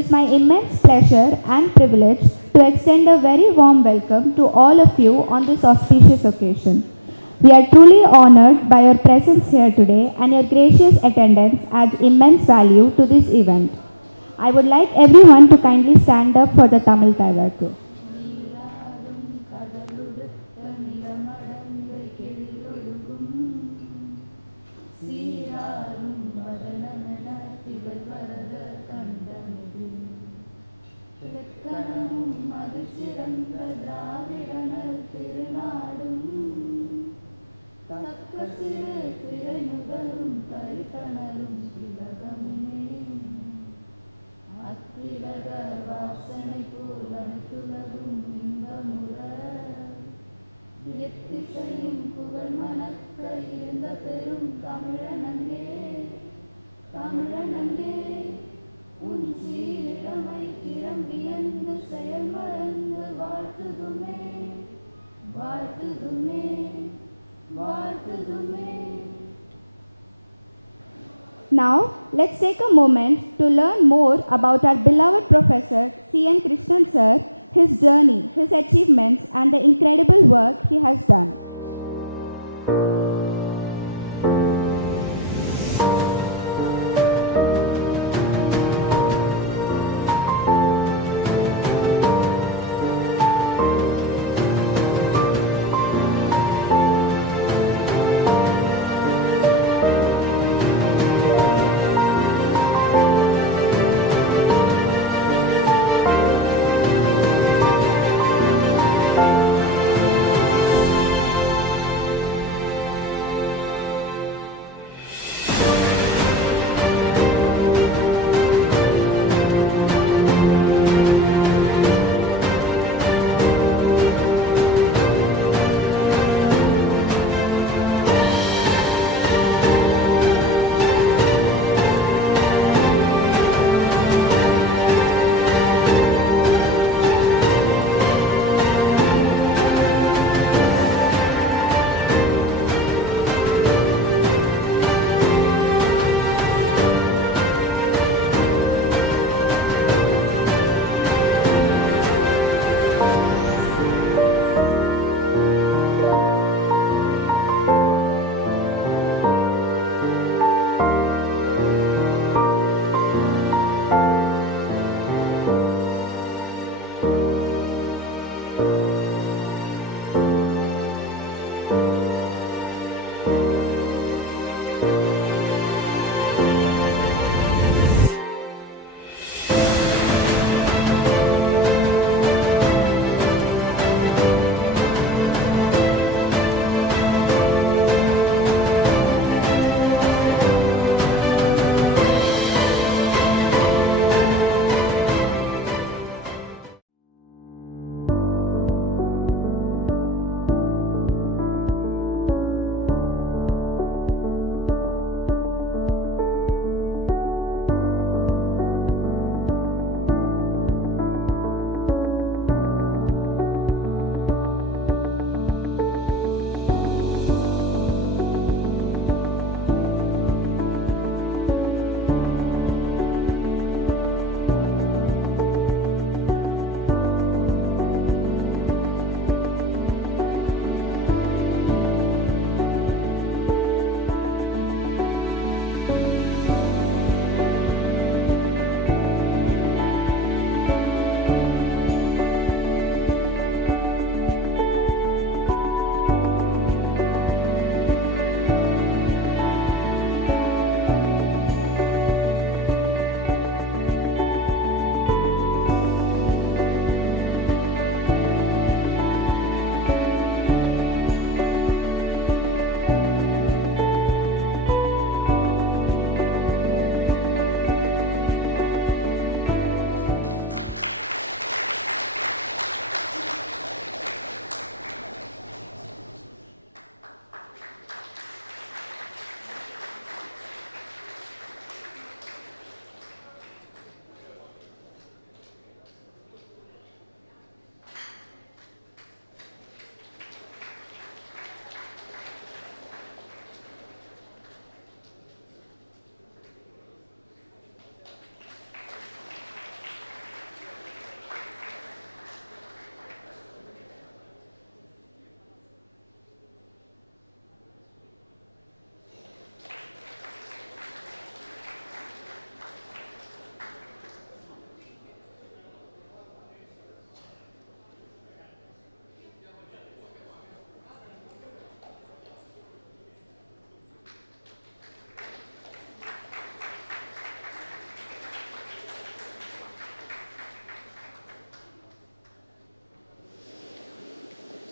is my immense pleasure and privilege to extend a very warm welcome to all of you on this auspicious occasion. We are truly honored by your presence here today, and your gracious attendance adds immense value to this event. I would like everyone to kindly stand up for the Tamil Taivaku. Now, let's take a moment to learn more about our beloved Professor C.N. Krishnan sir, his journey, his achievements, and the incredible work he has done.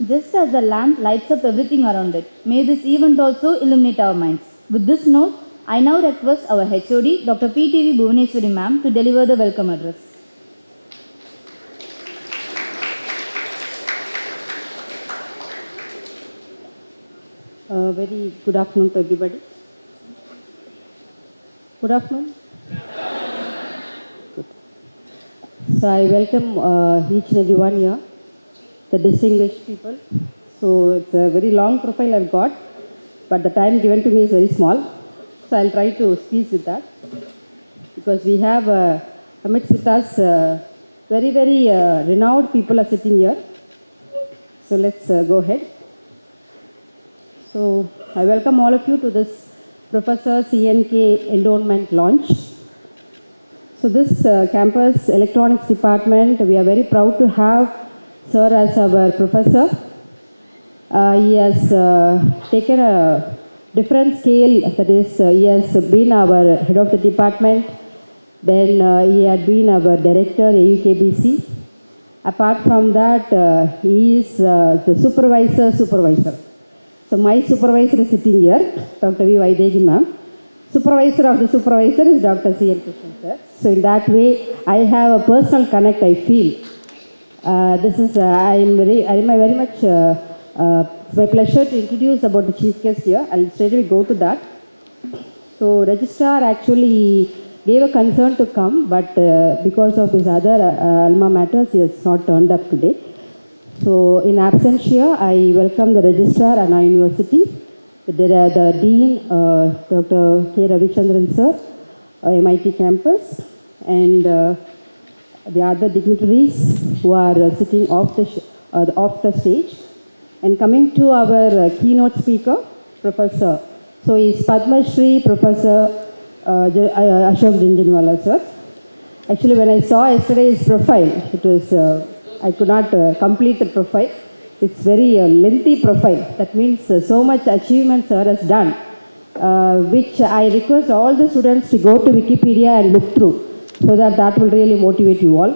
just as the lamp lights up everything around it, may this event also illuminate our minds. With this note, I now request our HOD, Dr. P.T.V. Bhuvaneswari ma'am, to deliver the welcome address. Very good afternoon to everybody. Good afternoon. Good. So I welcome each and everyone here, the distinguished people. So it's a very long profile I've got, but the time given to me is very small. So I'll try to squeeze with that, because we have amidst with us very renowned people are sitting here. So let's go ahead. So I welcome all of you to this Professor CNK Endowment launch. So this campus electronics department, we are very proud to have Sir as our professor. He has taken a different scale, that is, he has been our head of the department, then he had been our director, AUKBC. Apart from that, he is the supervisor. So my supervisor is sitting here, Dr. V. Vaidehi ma'am. Supervisor of the supervisor is Dr. C.N. Krishnan sir. So in that way, I have a personal connect, I feel. This is, it's my pleasure to introduce about the chief guest here. I'll straight away go to that. So registrar actually gave a concern to come, but because of his other alma maters, he has not turned up today. So in absentia, I welcome the registrar at our university, the dean, Dr. K. Ravichandran sir, MIT campus, and the other dignitaries who are sitting off the stage. And coming to our keynote speaker, Professor. So he is Padma Shri Professor Ashok Jhunjhunwala sir. Actually, when I saw yesterday's profile, it was I could not complete the profile. It's very lengthy profile. That means so much achievement sir has done, which I request all the students to go to Wikipedia and look through, so that will really motivate you all.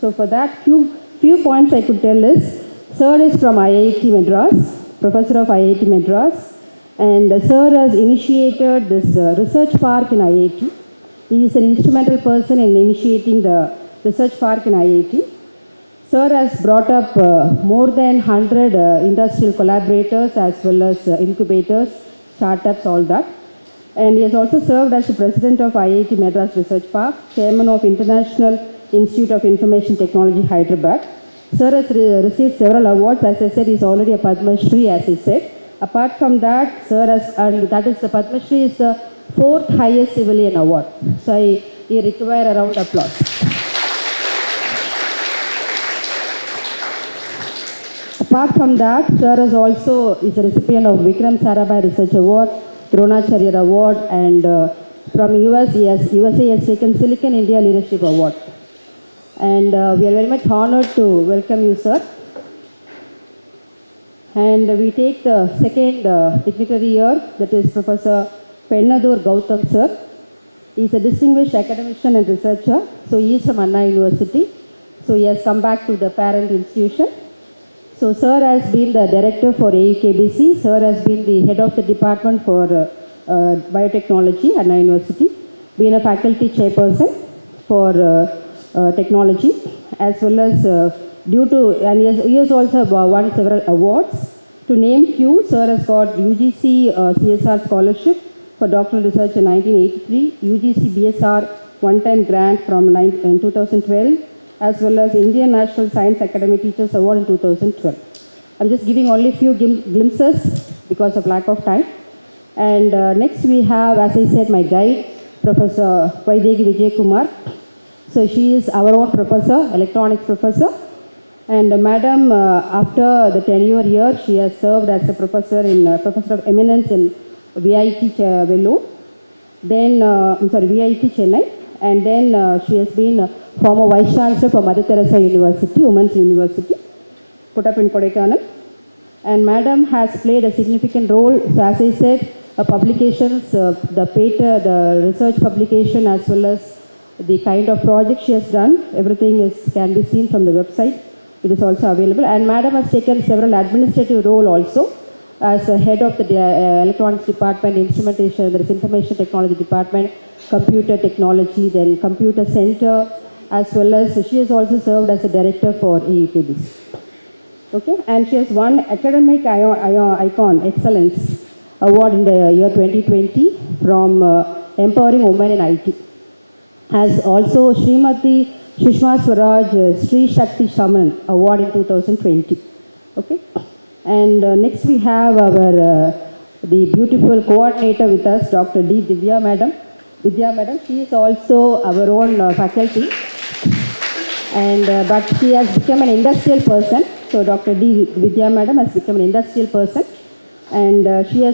So for that, few points I could tell is, sir is from IIT Madras, professor of IIT Madras, and sir has initiated this research park in IIT. He is an instrumental person in initiating the research park in IIT. Sir has brought up more than 100 industrial collaborators as well as incubators, startups, all that. And he has also served as the president of IIT Madras Research Park, chairman of International Institute of Information Technology, Hyderabad. Sir has received several awards. As I said, he is already a Padma Shri, as he said. Apart from that, sir has, and that is the Padma Shri is the 4th highest civilian award. So I require a round of applause. Apart from that, sir is also is a recipient of Vikram Sarabhai Research Award, Dronacharya Award, and from USA he has taken Silicon India Leadership Award. And we are very much honored to welcome you, sir. And we take the second dignitary here, that is Professor Pennathur Gautam, sir. He is a distinguished academician and researcher. So he is from Anna University. So he has come back to the parent institution. So sir has been the director for AUKBC. Sir has been the head of the department for biotechnology at Anna University. Been a faculty chairperson for technology, as well as and he has also won several awards. To name few, sir has got UGC CSR scholarship for doctoral research in 1983, UGC BSR one-time grant from 2012, as well as Indian National Science Academy Teachers Award in 2012. I'm just giving only a few glimpses because of lack of time. And next we have, as I said, my guide, Professor Vaidehi Vijayakumar. So she is our own professor, electronics professor. And Madam, after the tenure here, she has served as a professor of eminence in VIT Vellore, then VIT Chennai, and then she has been former Vice Chancellor for Mother Teresa University, Women's University, put up in Kodaikanal. And Madam has played a significant role, so as I said, publications, the paper, the research publication, as well as the kind of project she has done, everything can be seen from the website. it is also available. And Madam has taken several administrative role also as head of the electronics department, instrumentation, there is information technology department, computer technology, then computer center, as well as she has also served as a director for AUKBs. Okay, and she has won Academic Icon Excellence Award in the year 2020 from Empowering Women in IT. Has also Srimati Sushma Swaraj Sri Shakti Shaman Award in 2020. Okay, and next we have our the beautiful coordinator with us, Dr. D. Vidya Madam. She is also our own faculty, and but she has become an industrial person. So Dr. D. Vidya Madam has become an industrial person, and she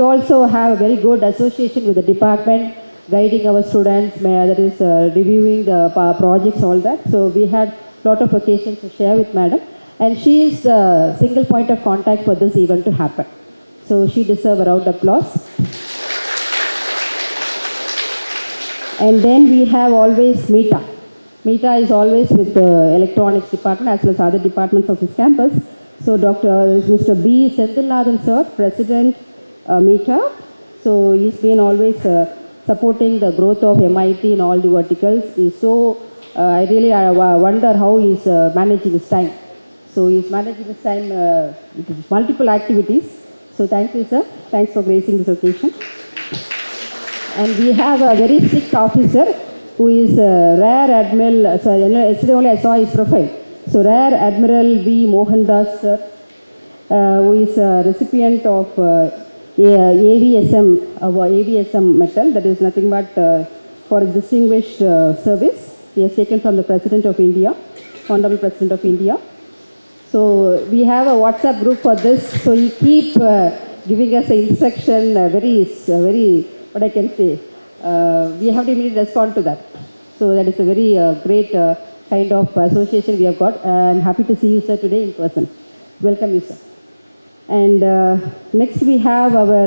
also have a very good association with the department, guiding our students, that is reviewing the projects, all that. So we had a lot of occasions to share with Madam, and she is the single point of contact for this event to happen. So she deserves a round of applause. And then we have always MITAA. MITAA is always with the electronics department as well as other departments of this campus. So Mr. B. Senthilnathan sir, President MITAA. So he's been always supporting the growth of MIT in all the verticals. I really wonder how he's managing his time. So he's managing his time with multiple activities. So thank you, sir. Thanks for gracing this occasion. And we have a very strict officer who is Rear Admiral. Yesterday only I saw his profile. So Rear Admiral V. Mohandoss, sir, who is a recipient of AVSM medal. That is nothing but for his distinguished service. He has taken from the President of India, Honorable President of India. So we have a WhatsApp group for this. So he keep giving us an instruction, very, what I can say. We have to immediately respond to that. So that is a very great kind of association we have got. I'm happy to see you, sir, today in person. Welcome you, sir. And next we have our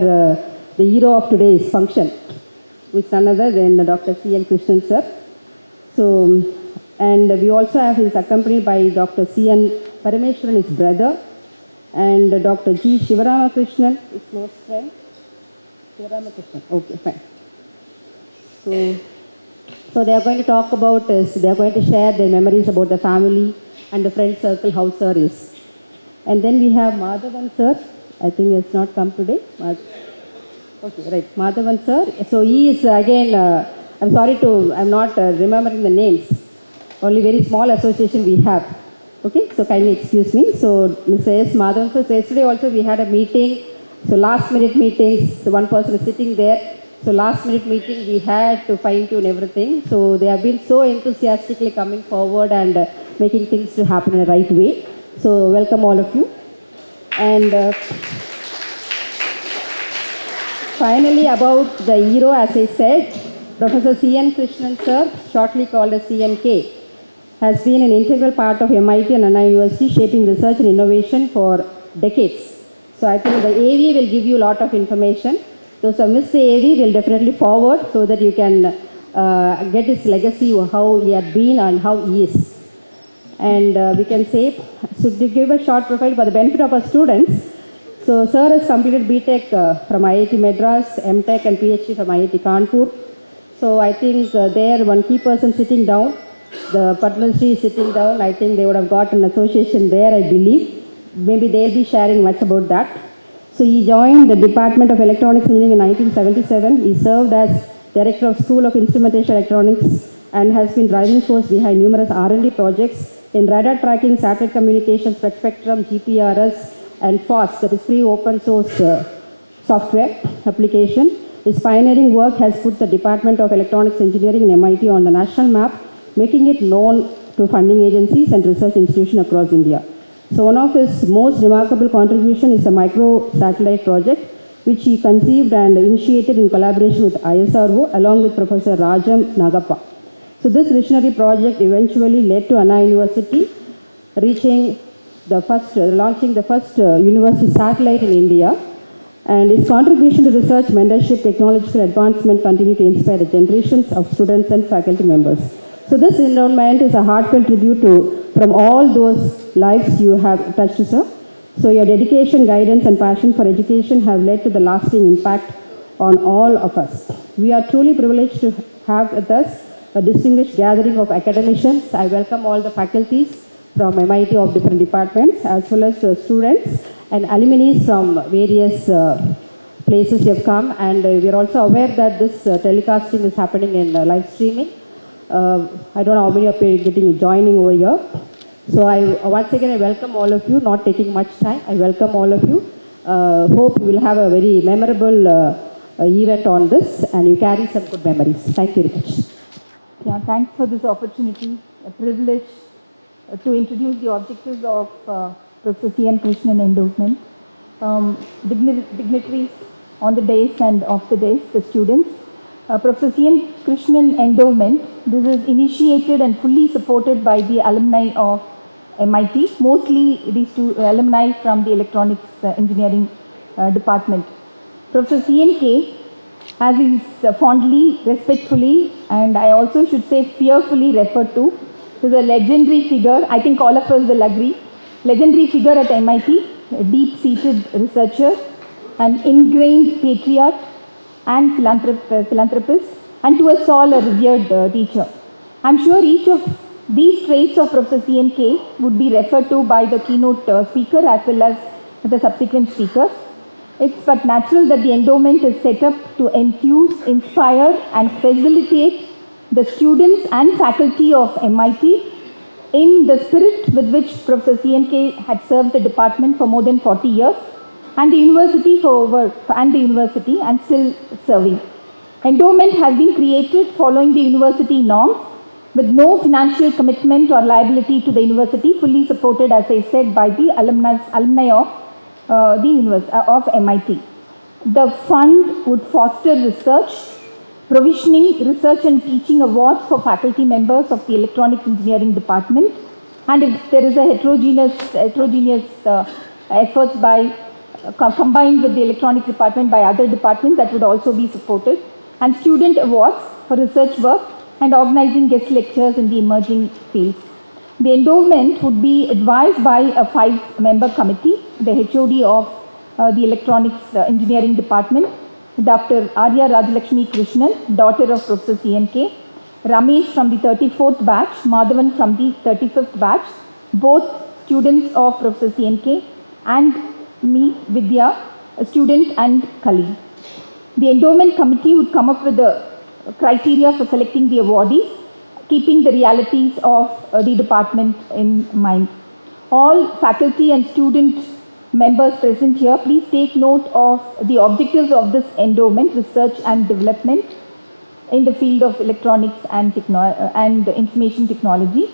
the hero of today's function, which is none other than Dr. C.N. Krishnan, sir. So, and we also have his accompanied by Dr. C.N. Parameswaran, his brother, and Dr. G. Sivaramakrishnan, his close friend. Sivaramakrishnan, okay, fine. So they are going to talk about this, they are going to share their memories about the family and the friend circle, how sir is. And then we have Madhavan sir, I think he has not come today. Okay, right, Madhavan sir. So he is again, I'm not remembering the names, only very small association we have. Okay, so kindly excuse me. So Mr. S. Madhavan sir, so yesterday also we had a meeting, so last minute meetings, one person is sitting there. So last minute meeting we had to fine tune everything. So they have been so enthusiastically coming forward and making things to happen in the right way. So welcome all of you. And finally about the hero, as I said, Professor C.N. Krishnan sir, shortly called as CNK, has been an integral part of MIT and Anna University, shaping research and innovation for decades. So I think the AV will give you a lot of information. Those who missed the AV will definitely forward so that you can get his legacy, how he had been and how he is. And we can say, so to give a short profile for the benefit of our students. So sir has completed B.Tech from IIT Madras, M.Tech and PhD from IIT Kanpur. So I think there one key person sitting down, the Padma Shri is sitting down. I think they would have got an association there, I believe. Maybe they'll be sharing much about that. So he joined the Department of Electronics Engineering in 1977. He served as Director of School of Instrumentation Electronics and has been driving force behind numerous R&D projects in radar tracking, satellite communications, spectrum, GPRS and FOSS, that is free open source software application. His pioneering work has put the Department of Electronics Engineering in MIT on the national map, making it known to funding agencies and research institutions across India. So one of his most remarkable contributions is the micro-satellite project, which he conceived and initiated in collaboration with ISRO along with Professor Rajam Hall. So this visionary project eventually led to Anna University launching the first university satellite in India. And his contribution to research, mentorship, technological advancement continue to inspire the generations of students and faculty members. So this endowment is a heartfelt tribute to from all those lives you have touched, sir. So your dedication, guidance and passion for education have led to the lasting impact on all of us. We are truly privileged to have with us a distinguished gathering of academicians. I welcome all the faculties from MIT of different departments, as well as students and alumni from various places you have come, and we are also aware that this telecasting is happening in live streaming. I don't know how many of you are joining over here. So once again I welcome all of you, not taking much time. I welcome all of you. Hope you will have a very memorable event on this and you carry some good memories. Thank you very much. Yeah, thanks for this opportunity. A privilege to introduce the objectives of Professor C.N. Krishnan Endowment. Dignitaries on the days and off the days, the students. Professor C.N. Krishnan Endowment, this is initiated and fully supported by the alumni of MIT, mostly these two alumni from the electronics engineering department. Professor C.N.K., as he is fondly, respectfully, and I also should say fearfully referred to, is a legendary figure. I think all of us will agree. Legendary figure at MIT, a deep-seated researcher, an ingrained patriot and philanthropist, and to us all a revered teacher. I'm sure each of these traits of Professor C.N.K. would be referred to by the keynote speaker as well as the subsequent speakers. It's but natural that the endowment is set up to enthuse, inspire and facilitate the students and faculty of MIT in the spirit with which Professor C.N.K. had served the department for more than 40 years and the university and still serving. Endowment has been created following the university norms with no financial commitment or liability to the university, fully supported, as I said, by the alumni of MIT. The fund would foster research, provisioning research and teaching awards for faculty members of the electronics engineering department, and if there is a heterogeneous efforts by combined with the electronics department by other departments, that would also be supported, and student awards for research work and organizing guest lectures in the emerging fields. The endowment would be advised by a 5-member committee, the HOD of the electronics engineering department, Dr. Arya Rajalakshmi Krishnan, daughter of Professor C.N.K., Ramesh from the 34th batch, Madhavan from the 35th batch, both students of Professor C.N.K., and me, Vidya, a student and colleague. The endowment committee would come up with the criteria for selecting the awardees, keeping the realities of the department in mind. All faculty and student members present here, please take note of the objectives of this endowment: research and development in the field of electronics and information technology.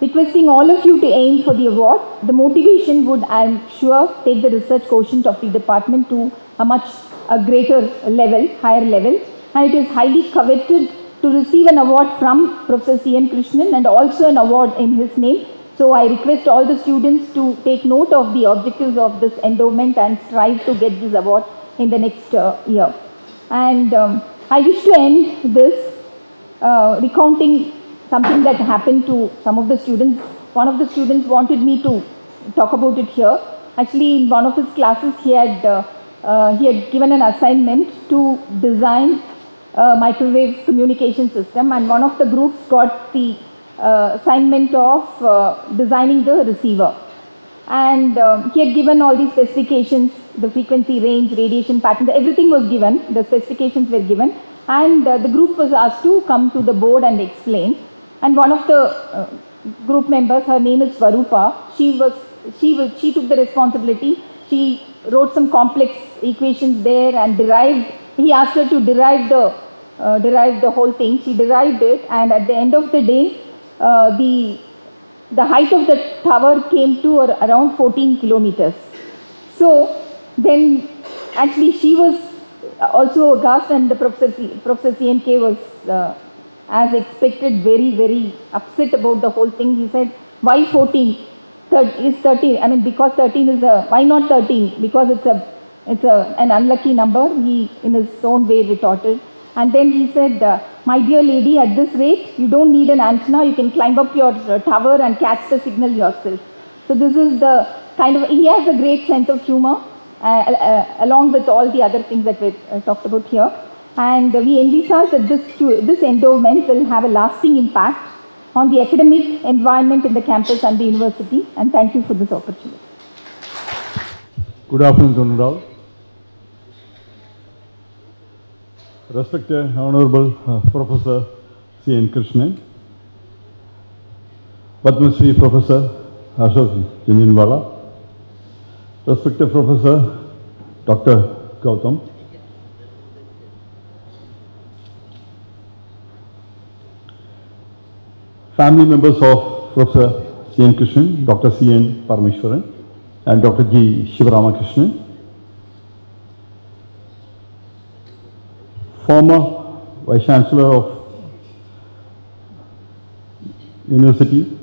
Requesting all of you to aim for the award. The motivation would, I am sure, take the research quotient of the department to a greater level, higher level, and it is highly coveted to receive an award from Professor C.N. Krishnan and also an award in his name. So I request all the students to take note of the objectives of this endowment and strive to get this award in the next year. And I wish to end this recounting something that happened to some of the students. One of the students wanted me to talk about it here. Actually, in one of his classes, he had given an assignment to design a microwave communication system, and one of the groups got the assignment of designing the receiver. And he had given all these specifications, the frequency range, radiation pattern, everything was given, the specifications were given, and the group was asked to come to the board and explain. And one of the group members, her name is Swarupa, she took the responsibility. She wrote some complex equations there and he asked her to derive the whole thing. She derived it, and at the end of the day, the height of the tower came to around 14 kilometers. So then actually she was also aghast, and the Professor C.N.K. was as expected very, very upset about the whole thing. He said, why 14? Is 13, I mean, because 13 is why not 13? Because it's an unlucky number, he in his own way retorted. And then he said, My dear lady, at this rate, you don't need an antenna. You can climb up your tower and catch the signal yourself. So this is the kind of, he has a great sense of humor, along with all the other things that we talked about here. And we envisage that this endowment will have a lasting impact on the academic environment in the campus and the university. And thank you for this opportunity. Good afternoon to all. Respected Honorable Professor C.N. Krishnan, Padma Shri Professor Ashok Jhunjhunwala, respected Professor Dr. Gautam, family members of Professor C.N. Krishnan, Dr. C.N. Parameswaran, and Dr. G. Sivaramakrishnan, former Vice Chancellor of University,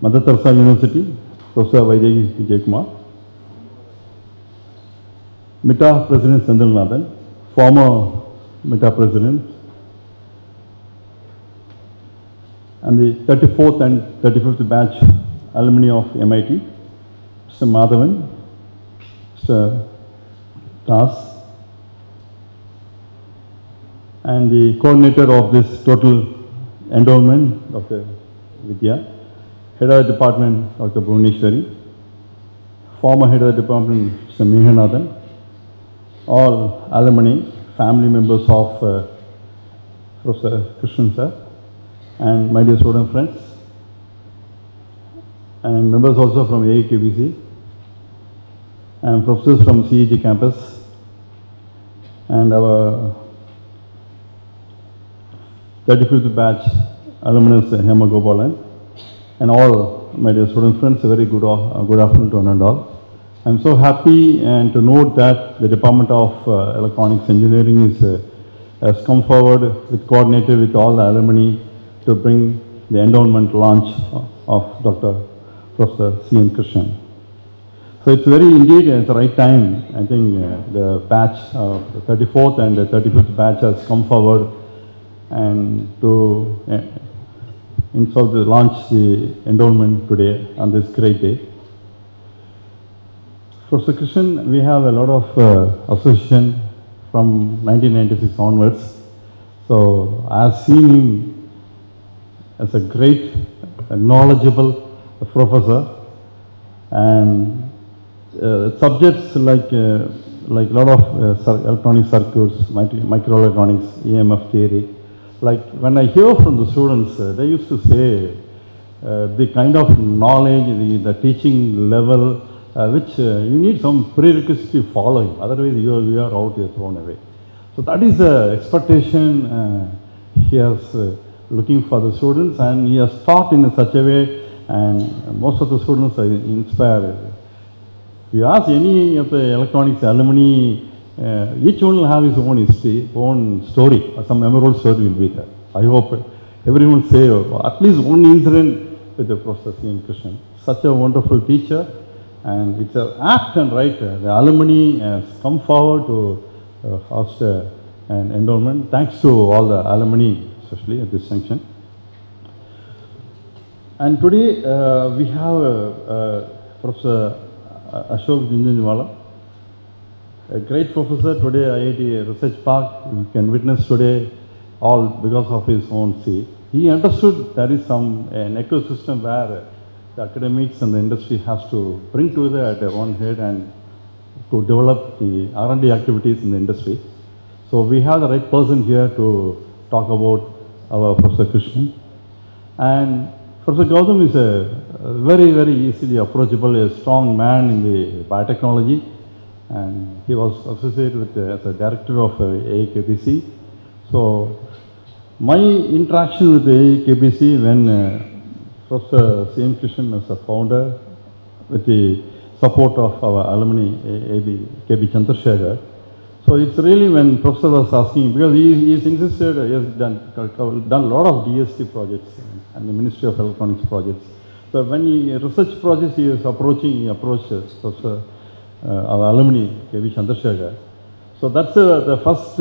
Mother Teresa University, Professor Vaidehi Vijayakumar, MITAA President Senthilnathan, former MITAA President, and the 34th and 35th batch alumni of MIT, Mr. Madhavan, Mr. Das, and the coordinator of this total endowment, Dr. Vidya, head of the department, Dr. Bhuvaneswari, former head of the department, Mr. Mohandoss, all alumni, family members of Professor Krishnan sir, and my dear student friends, and members also from AITM, and professors from CEG campus, and our 35th batch alumnus Hema Gopalan, and all my dear student friends, a very good afternoon to one and all. I am so happy and to note that the Department of Electronics Engineering has come forward with coordinated with all the alumni to bring the endowment launch of Dr. Professor C.N. Krishnan. So it's very indeed it's the right time. I think the batch, the 34th and the 35th batch has come forward and to launch the endowment today on this great day. Professor Krishnan, we have a lot of association from 1996 onwards. So I have seen him as a great, knowledgeable professor, and subjects like a lot of electronic circuits, microelectronics, EMF theory. Like when I hear from the students, they used to say the kind of knowledge, the teaching level, which you need some prerequisite to follow him. Otherwise, you are out, you are thrown away. So that is the expectation he has looking for the students, and he has taught in such a way, and most of the students are inspired. If you ask any of the electronics alumni, each one will have his own history, own story, some memorable story will be there. I hope everyone say at least one incident with the Professor C.N. Krishnan. Such a wonderful teacher, and it's an act and right. The alumni has come forward to host an endowment. Thanks to all the alumni, especially at this junction. And today we have Professor Ashok Jhunjhunwala, a great professor today IIT Research Park. We can witness today all because of his own seat. He understood there is an ecosystem where the academics and the industry has to bring together at one head and to develop the R&D activities in the industry. So we have the right person here to talk about our Professor Krishnan. And Professor Gautam is a very, very easily approachable, a strong man in the biotechnology, and he was associated with as a director of AIKBC. So my interaction with AIKBC when Professor C.N. Krishnan as a founder, with the support of our alumni KB Chandrasekhar. So it's really when Professor was asking, because he is insisted, he has done a lot of DST projects and the Ministry of Electronics projects. So when he research projects he is approaching, he approached Professor our alumni KB Chandrasekhar. So that's the first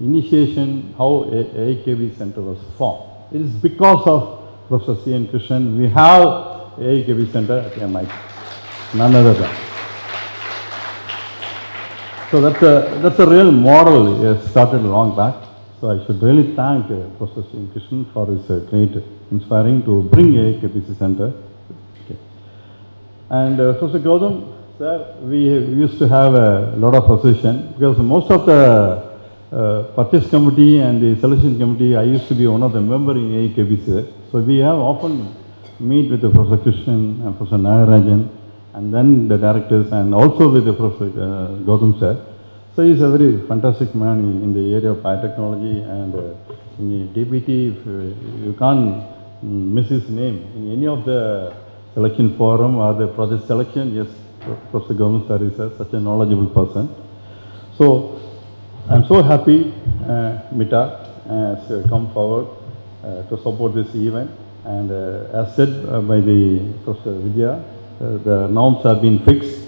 initiation, how AIKB Center was formed. It is because of Professor C.N. Krishnan we have AIKB Center at MIT. None other than. So that's a real model. He has started long back. So I should really thank Professor C.N. Krishnan for his great inspiring to bring AIKBC Center. Okay. And Professor Gautam, sir, we used to have a lot of association because most of the purchase committee and the selection committee, I used to be one of the members in AIKBC. So we have often meet with the Professor Krishnan and Professor Nagarajan and then the directors and also with the Professor Gautam sir. So he is a very fantastic man in the area of biotechnology and in DBT, you can't miss his name. In any of the selection forum or the project selection, yes, Professor Gautam sir is such a knowledgeable person. So I am so happy MITAA has come forward to support this event. And as said by the Professor Vidya, the norms have been fixed.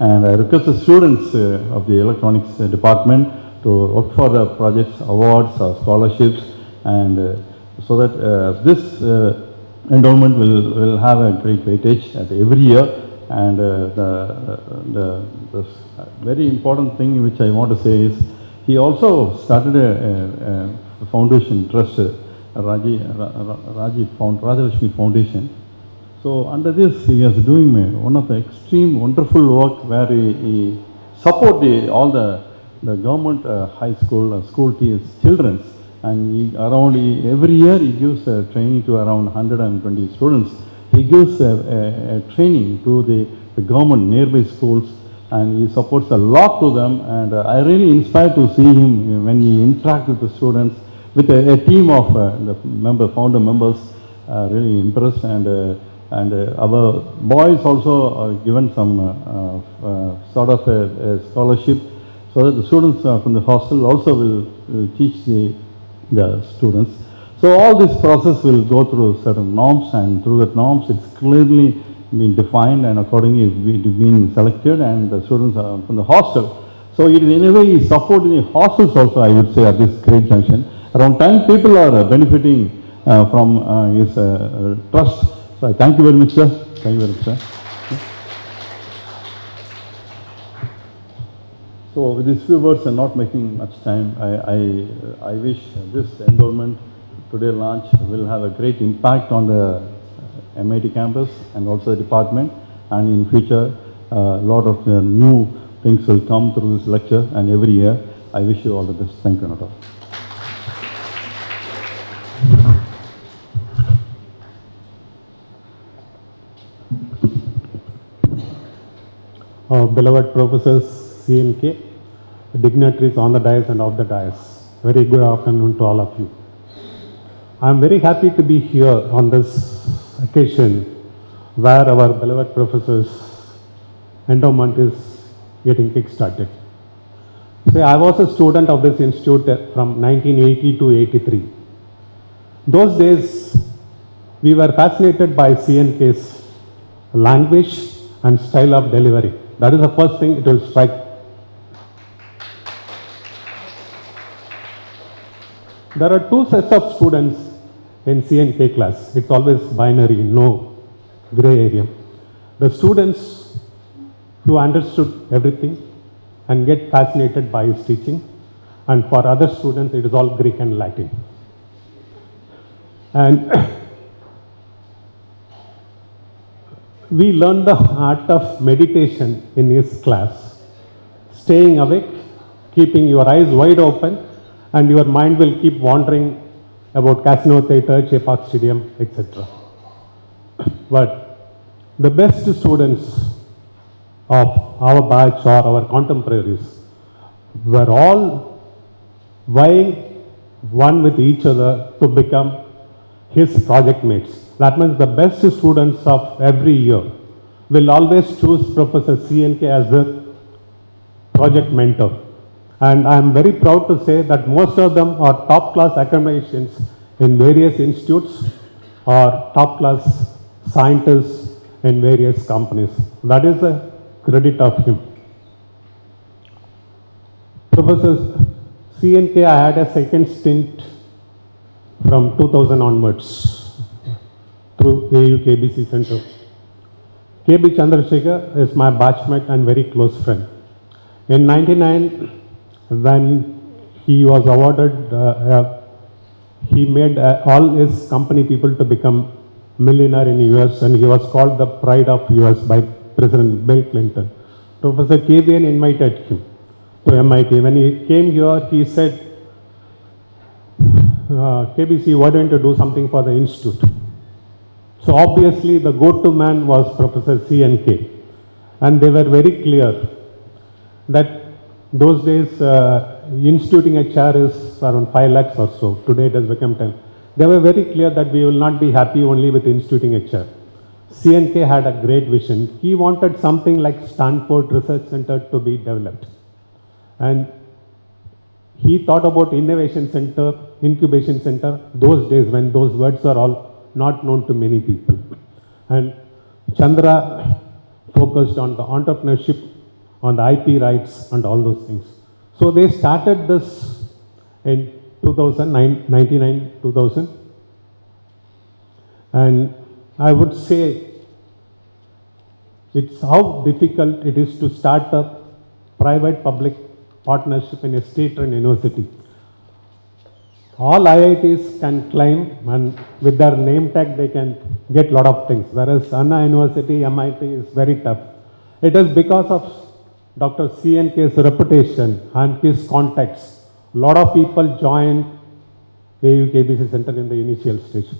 And I request the students of the electronics department to work for the projects, awards, or scholarships, and so that this endowment will have a great weightage at every year. And the very important thing which I want to say is he also started a foundation trust, Rajalakshmi Foundation. So under this, he is doing one of the extreme wonderful work where he support all the government high school school children, and every year he gives training to around 120 students. He gives a training to the government nearby schools, and he supports a lot to them. And I really inspired to see him when he interact with the students with a team of the founder members. Really impressed. And our boys also are given some sort of a scholarship so that the students from the hostel also will teach the students. So all this process will go through certain norms, and through the norms it's clearly been defined, and accordingly it's been selected, and the students are from the hostel. So it is in a way supporting the hostels also, I would say, at this great junction. Around 10 people are benefiting from his trust. So thank you very much, sir. Thank you very much, sir. So with these few words and not making much time, I wish this endowment today launch will have a great impact on the MIT campus and also the department, and in future a lot of new things will come through this lecture and every year. I wish you all the best. Thank you, Nata. Beloved professors CNK, dignitaries on the dais and off the dais, very good afternoon to all of you. I am very happy to be here on this occasion where our beloved professors endowment is getting kick-started. See, I was a student of this institute from 1980 to 83. Those days, we were fascinated by CNK's language and style of delivery. That is the first thing it will strike. There are two sets of students in CNK class. It's always binary, no gray area. The students who understood everything and get fascinated by his teaching, and for other students it is all Greek and Latin. And we learned the art of meditation in his class. Staying awake, keeping your eyes wide open, and your mind will keep wandering about Casino Theatre, Chepauk Stadium, etc. But the best students of our batch or our contemporaries were all vying one with each other to become his project mates. That means the best students of every year will always choose Professor CNK as their project mentor. And I am very proud to say that most of them are top-class academicians in various institutes or top-class scientists in various companies. That is a credit of him. Professor CNK, I had a second stint from 2000 onwards through AU KBC Center. KB Chandrasekhar is my batchmate and very close friend. In 99, when he was awarded, he made all his company people to become millionaire in US, and he was called the pride of US by President Bill Clinton. Professor KBN invited him to MIT. When he came here, he said, KBC, why don't you do something for the institute? So obviously the go-to man was Professor CNK, and they were very clear that those days instituting a chair is around 5 lakhs or so. Today it has become 10. They were very clear that we will not be happy only with instituting a chair. CNK had a great vision. He wanted something like Stanford Research Center to be developed. And he thought about innovation center, incubation center, those days when those words are all not known to many people. And Chandra focused on the entrepreneurship, on the IP rights and all those things. So they started this in 99, 2000. And I would say it's how difficult it is to start a private-public partnership in a state-run university. All IITs can climb, and with their name tag they can get a lot of things, whereas Anna University, MIT is very tough. It is because of Dr. CNK's reputation and his contacts. A lot of people joined AU KBC Center in the initial stage.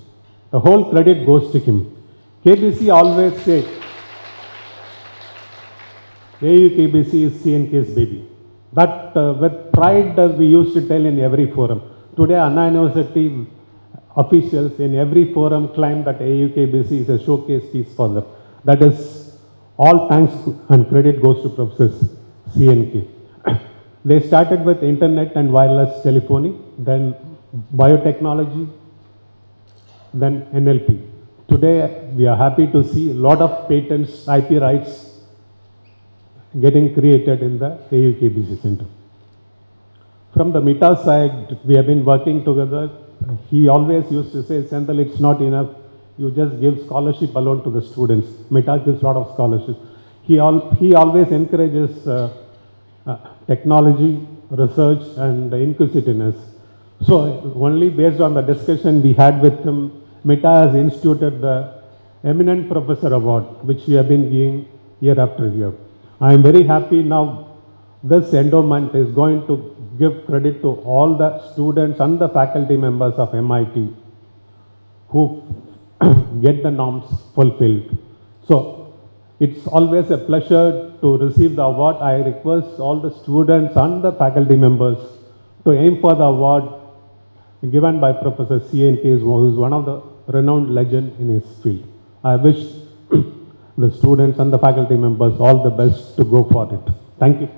The whole credit goes to him. KBC always said, AU KBC is CNK's baby. That with pride we used to tell in every forum. Today Anna University officials in every forum claim that AU KBC is a showcase piece for them. That is all thanks and credit goes to Professor CNK. They started with internet and wireless telephony, then biotechnology, then NLP. Today we are happy to see a lot of patents, IP rights getting created in the AU KBC Center. From the MITAA side, we have been working together. He always used to say, Senthil, it's not enough. You just give scholarship alone to the students. MITAA gives a lot of scholarships. He always encourages technology, research, and inquisitiveness. So only based on the discussion we had with him, MITAA has instituted the Eminent Professor Award, which we have been giving year after year. I am very happy now this endowment is going to give credit to all the students and the faculty members of MIT who get the norms fulfilled. So it's always a pleasure to receive the award. I request all the students and the faculty members to aim for the award given by Professor CNK, who is one of the renowned legend in his field. I wish the students and the faculty members all the best to go for it. Thank you.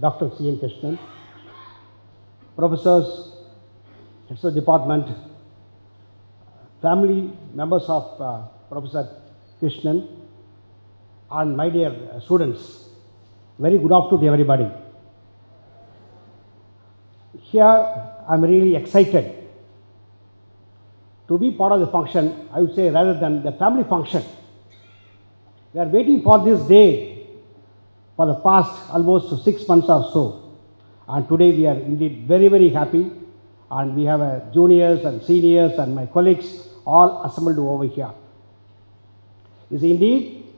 Dr. C.N. Krishnan, professors, heads of department, family members of Professor Krishnan, and my dear students, very good afternoon to everybody. Here I am really excited to be part of the function, I would say, rather than the family function. We are waiting for this day for the past almost 6 months or so, and today we are indeed very, very happy, and we have juniors and seniors and my colleagues all assembled over here. It's indeed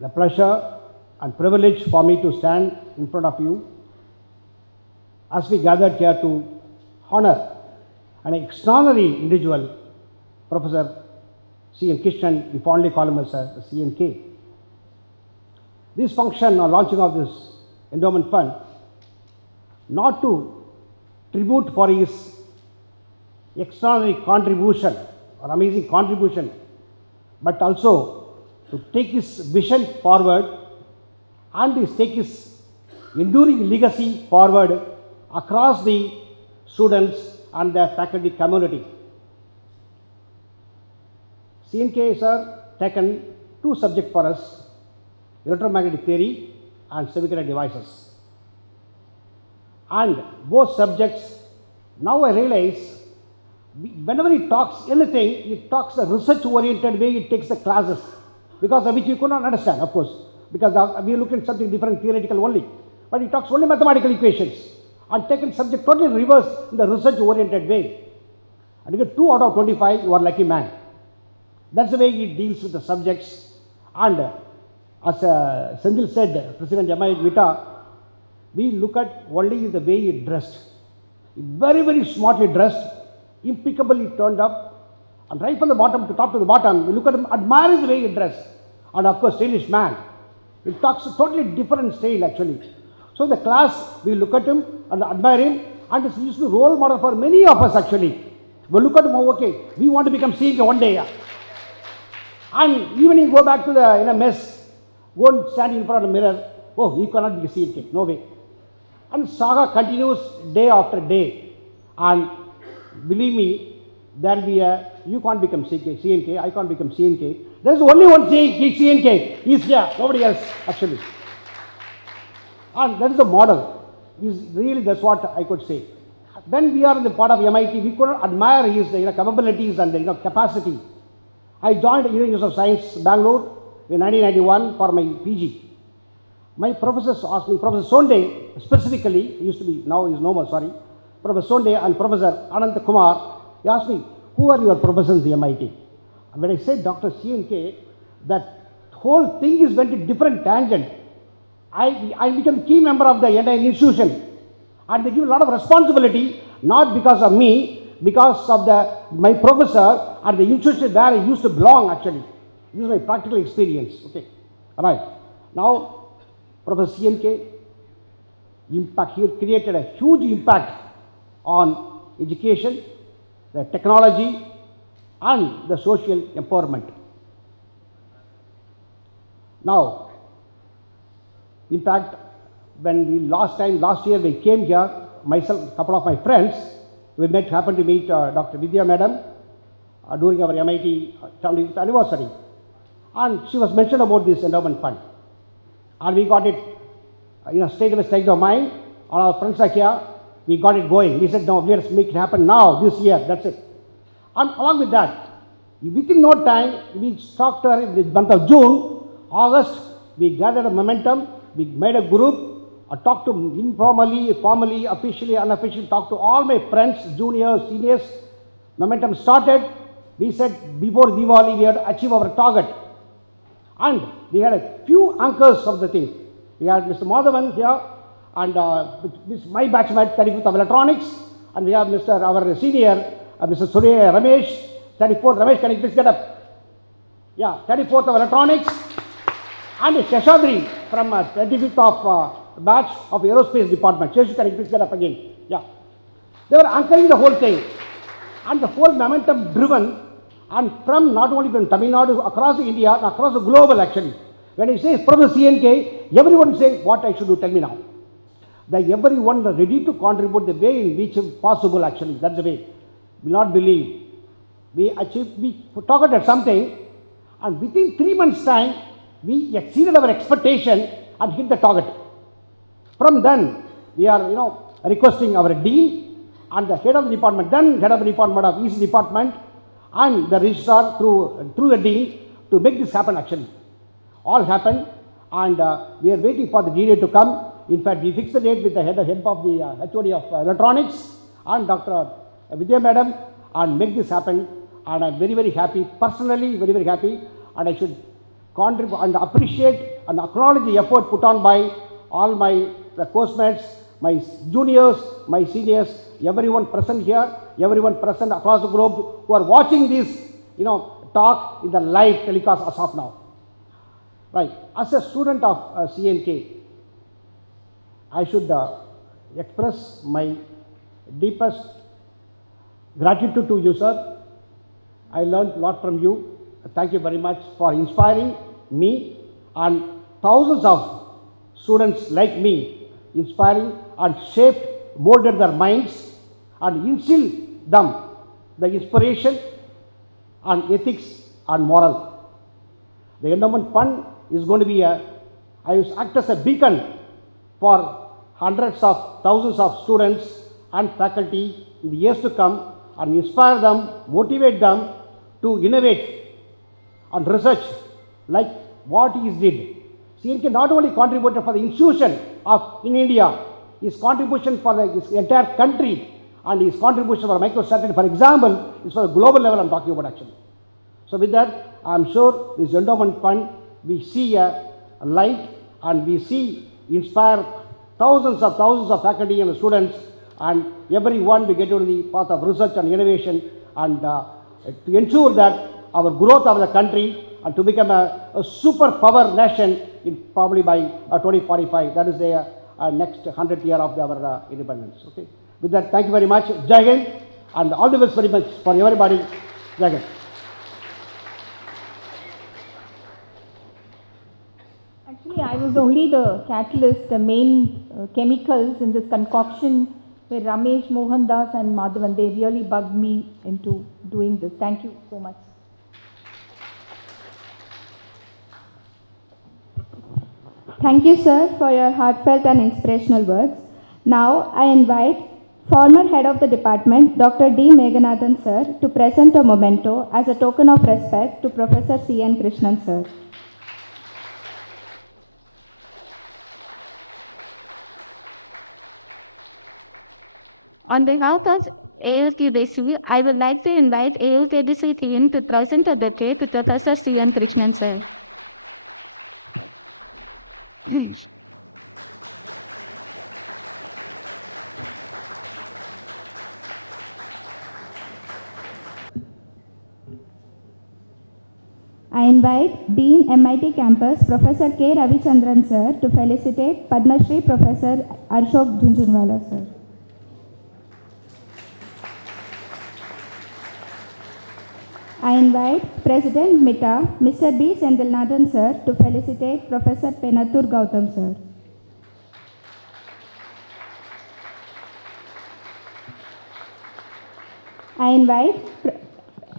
a pleasure and privilege for me to stand in front of you as we gathered here to honor an extraordinary individual, Professor C.N. Krishnan. We fondly call him as CNK. This function or launching of this endowment fund, not to tribute for his extraordinary contribution or amazing contribution, but also to take his vision forward and take his enduring legacy forward across the students and their faculty community. CNK sir taken two subjects for us: electromagnetic theory and semiconductor devices. and both subjects. Now I realize whenever he talks anything, he talks a research oriented way, he takes the classes, because of which you could not understand, of course, because we look at something different, theoretical only. But he talks only mathematical equations and taken subject totally reverse in the research oriented way. And you get 2 out of 25, you are lucky man. That's the way he deals with the subjects. And as Senthil said, President MITAA, we look at only the way he dressed. Very, very smartly dressed, impeccably turned up, and right from the bottom to top to the bottom, we look at him, admire the way he dressed. And of course, stylish man. He talks a totally different style actually. So in the class, we look at him and admire him, and he used to be role model for many of us actually. We look at him, oh, okay, we want to become CNK one day. And even you go back to the mess, go and stand in front of the mirror, oh, you cannot be a CNK, no way. And saga continues day after day. And believe me, there will be you can't become CNK, I can't become CNK. There is only one CNK, he's here, nobody else actually. And that is the model. Really, that's what I could say. When we are in the part of MIT, we could not admire his capabilities and capacity. I joined University of Science, Bangalore in 1991 for my PG. My professors asked me, Professor Sonde specifically, he used to be, now he is no more, sorry, Professor Sonde and Professor Anant Kumar, he asked me, who are your professors in MIT? And when I said Dr. CNK, that whole thing is went to different tangent. I became key member of the entire institution, and they give a lot of responsibility, not because of me, because of my professor and the institution where I used to belong actually. This is my practical experience. Okay, all right. Now, Professor CNK, impact, he created a huge impact on education, the technology, and the social empowerment. Now, in fact, when we last year we came here, myself, a couple of my friends, we happened to meet Dr. Vidya madam during our MIT 70th anniversary. And she was mentioned about this endowment fund. And we got it in a state of mind. All our friends are here, we got it going. We said, no, let's make it happen now, this year, that's it. And along with that, within no time, we talked to her in the month of June, August, we gathered a momentum. We made a group, talked to informally, formally, officially, unofficially, talked to all my friends, juniors, seniors. Momentum started. We said before Diwali we had to achieve our target. And we had a few anchors of the thing. We had Mr. Madhavan here, and this my batchmate, 35th of Electronics, and we have our senior, Mr. Surya Ramesh, 34th. Ramesh, can you please get up? Yeah, 34th of Electronics. And Sheshadri from 25th of batch of Aerospace Department. Sheshu, can you please get up again? Yeah. They were anchoring the whole thing. And the whole momentum driven, and from not only from Tamil Nadu, across India, across the global actually. When I say Professor CNK, everyone say what I should do, tell me now. That everyone is ready to contribute the way in which possible actually. That's the way. Will not believe. We targeted something, and within 3 months' time, we exceeded our expectation and hit the target. From then, we are, requesting our dean and the head of the department, then head of the department of East Department, and the registrar through the dean to make this happen actually. All happened, and we are waiting for the DA to come. In fact, we fixed the date with the head of the HOD of Electronics and Dr. Vidya madam, and make this happen. And I am very, very happy, personally very, very happy, and I should contribute and appreciate and acknowledge the effort put on by all my course-mates, my juniors, my seniors, everyone present here, everyone present across the globe who are watching this, talk in the live telecast as of now. Right. As a student of CNK, I should express my deepest gratitude to you, sir. I learned a lot from you. Thank you very much for inspiring me and thousands of students like me, inspiring and shaped, molded their minds and instilled them the inspiration and ethics and moral. The endowment fund is going to be I act as a beacon for hundreds of thousands of students and faculty in the years to come and inspire them, motivate them to innovate and research like what he did. CNK not only contributed for the institution of in India, his contribution for the entire country and his contribution for microstrategy, for example, is for the global level I am talking about actually. So with that, I am sure this endowment fund, we see a light and we see inspire thousands of faculty and students, and everyone we get to the path of research and innovation, and to ensure that our growth of the country and to become a superpower nation in probably by 2045. That is the next 100 year of our independence. Okay. With that, thank you very much. Jai Hind, and all the best very much for everybody. Jai Hind. Actually, I was only the catalyst, the main chemicals in this concoction where Ramesh, Mohandoss and Madhavan, they really bugged me into doing this. Thank you so much. Thank you, sir, for your heartfelt and inspirational words. Now, I invite former head of the department, Dr. D. Meghanathan, sir, to present a memento as a token of respect to Professor C.N. Krishnan, sir. On behalf of AUKBC, I would like to invite AUKBC team to present a bouquet to Professor C.N. Krishnan, sir. I invite Dean MIT Campus, Professor K. Ravichandran, sir, to felicitate Padma Shri Professor Ashok Jhunjhunwala, sir. I invite President MITAA, Mr. B. Senthilnathan, sir, to felicitate Professor Pennathur Gautam, sir. I invite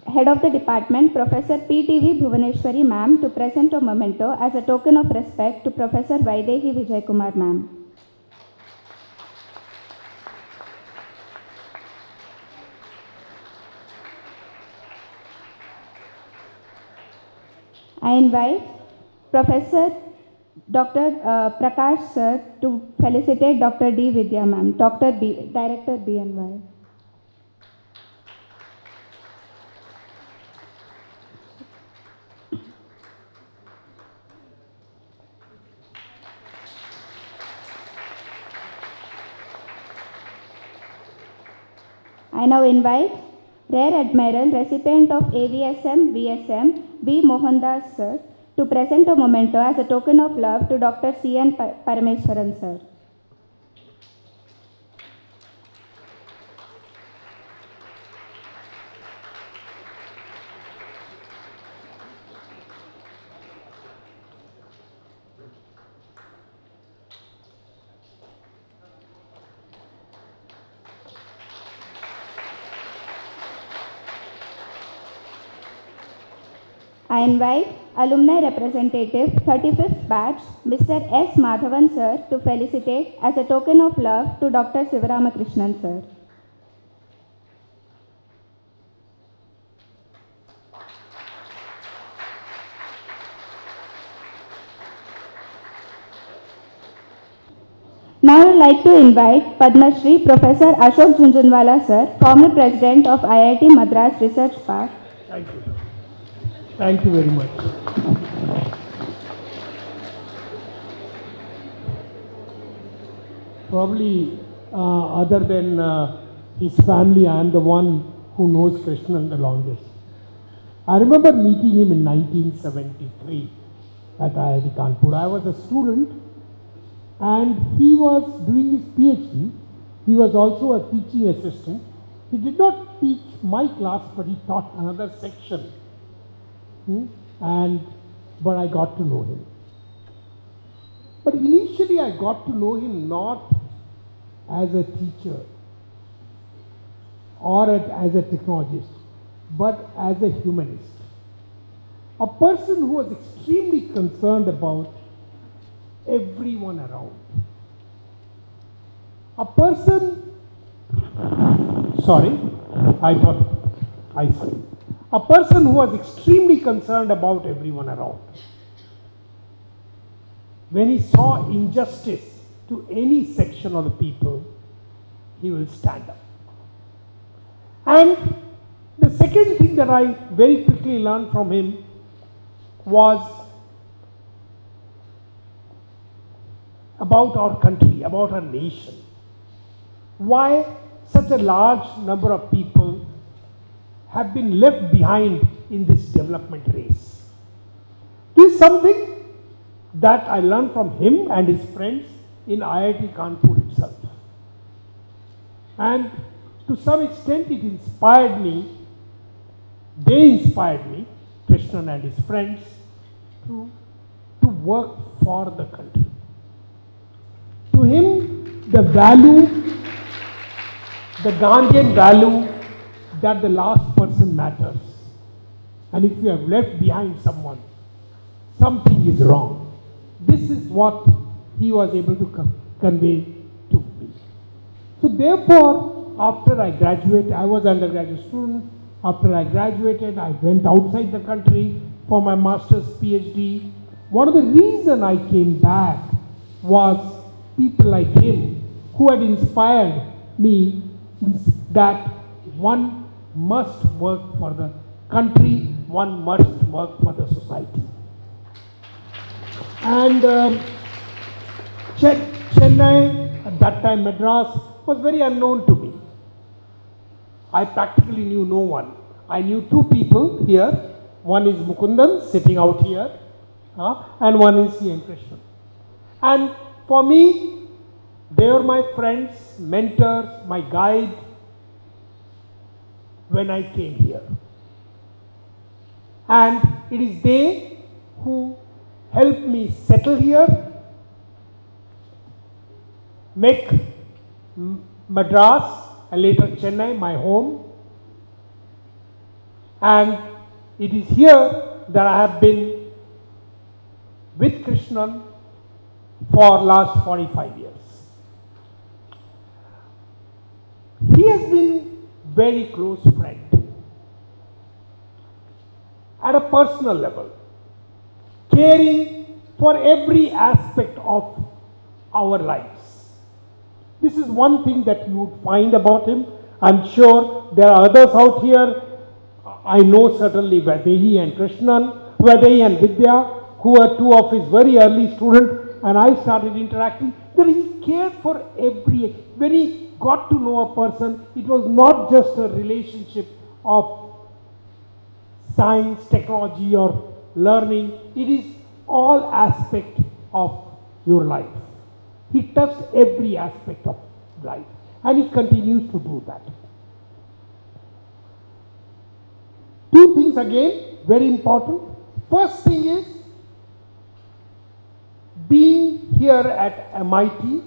Head of the Department, Professor P.T.V. Bhuvaneswari, ma'am, to present a memento as a token of respect to Professor Vaidehi Vijayakumar, ma'am. I invite Professor Dr. Prakash, sir, to felicitate Dr. D. Vidya, ma'am, Dr. B, Director BNY. I now invite Rear Admiral, recipient of AVSM VSM, B. Mohandoss, sir, to present a memento as a token of love to Dr. C.N. Parameswaran, sir. I invite Alumni Representative, 35th Batch, Mr. S. Madhavan, sir, to felicitate as a token of love to Dr. Sivaramakrishnan, sir. Now I would like to invite Padma Shri Professor Ashok Jhunjhunwala, sir, former President of IIT Madras Research Park. Thank you. Thank you very much. Probably other than his family, I am the one who knows Krishnan the longest. I remember meeting him in 1973 at IIT Kanpur. I was a student and he was doing his PhD. He was also a teaching assistant. He did not teach my class, but he taught another section. But I got to know him. But initially I got to know him not as a teacher or as a technologist, but as a humanist. A person who was extremely concerned about everyone around. A person, sorry, I thought I said, a person who was extremely concerned about everyone around. When he saw injustice to any section of the people, he will stand up. And the second thing that I very quickly learned from him was about our country, about our nation. Why such a large number of people have been left behind in this development race. This is something that I learned from him and his friends in IIT Kanpur itself. And to some extent it inspired me, they inspired me, Krishnan and his friends, to work for the country. To him, the value, the Gandhian value that the last person matters. And if you have left behind someone, something is wrong. This is what he was able to convey to me. So therefore, after I graduated, I was an undergraduate student. After I graduated, I went outside the country for my master's PhD. One of the reasons I came back was people like him who had inspired me that one must work for the country, one must work for the society. And Chennai, at that time Madras, was very unknown to me. I practically knew no one. I knew two people here. One is Mukundan, sitting out here, and one is C.N. Krishnan. And for me, they were my friends, mentors, my guide when I came here. And it is they who helped me settle here, make Madras and later Chennai my home. And it is here that I have been with Krishnan for last 45 years. He has been very close friend at a personal level, caring for every aspect of our lives. This is one thing that you would find about him. I'm sure there are others out here. I know certainly Vaidehi and Krishnan, Vaidehi and Vidya, who are two of his very early students, and I started interacting. That he cared for when he got to know a person, it was not just a relationship of science, technology or learning. It is all aspect of your life. He touched every aspect of life, and he continues to do that. Two things again, very important. First thing is, being here at MIT,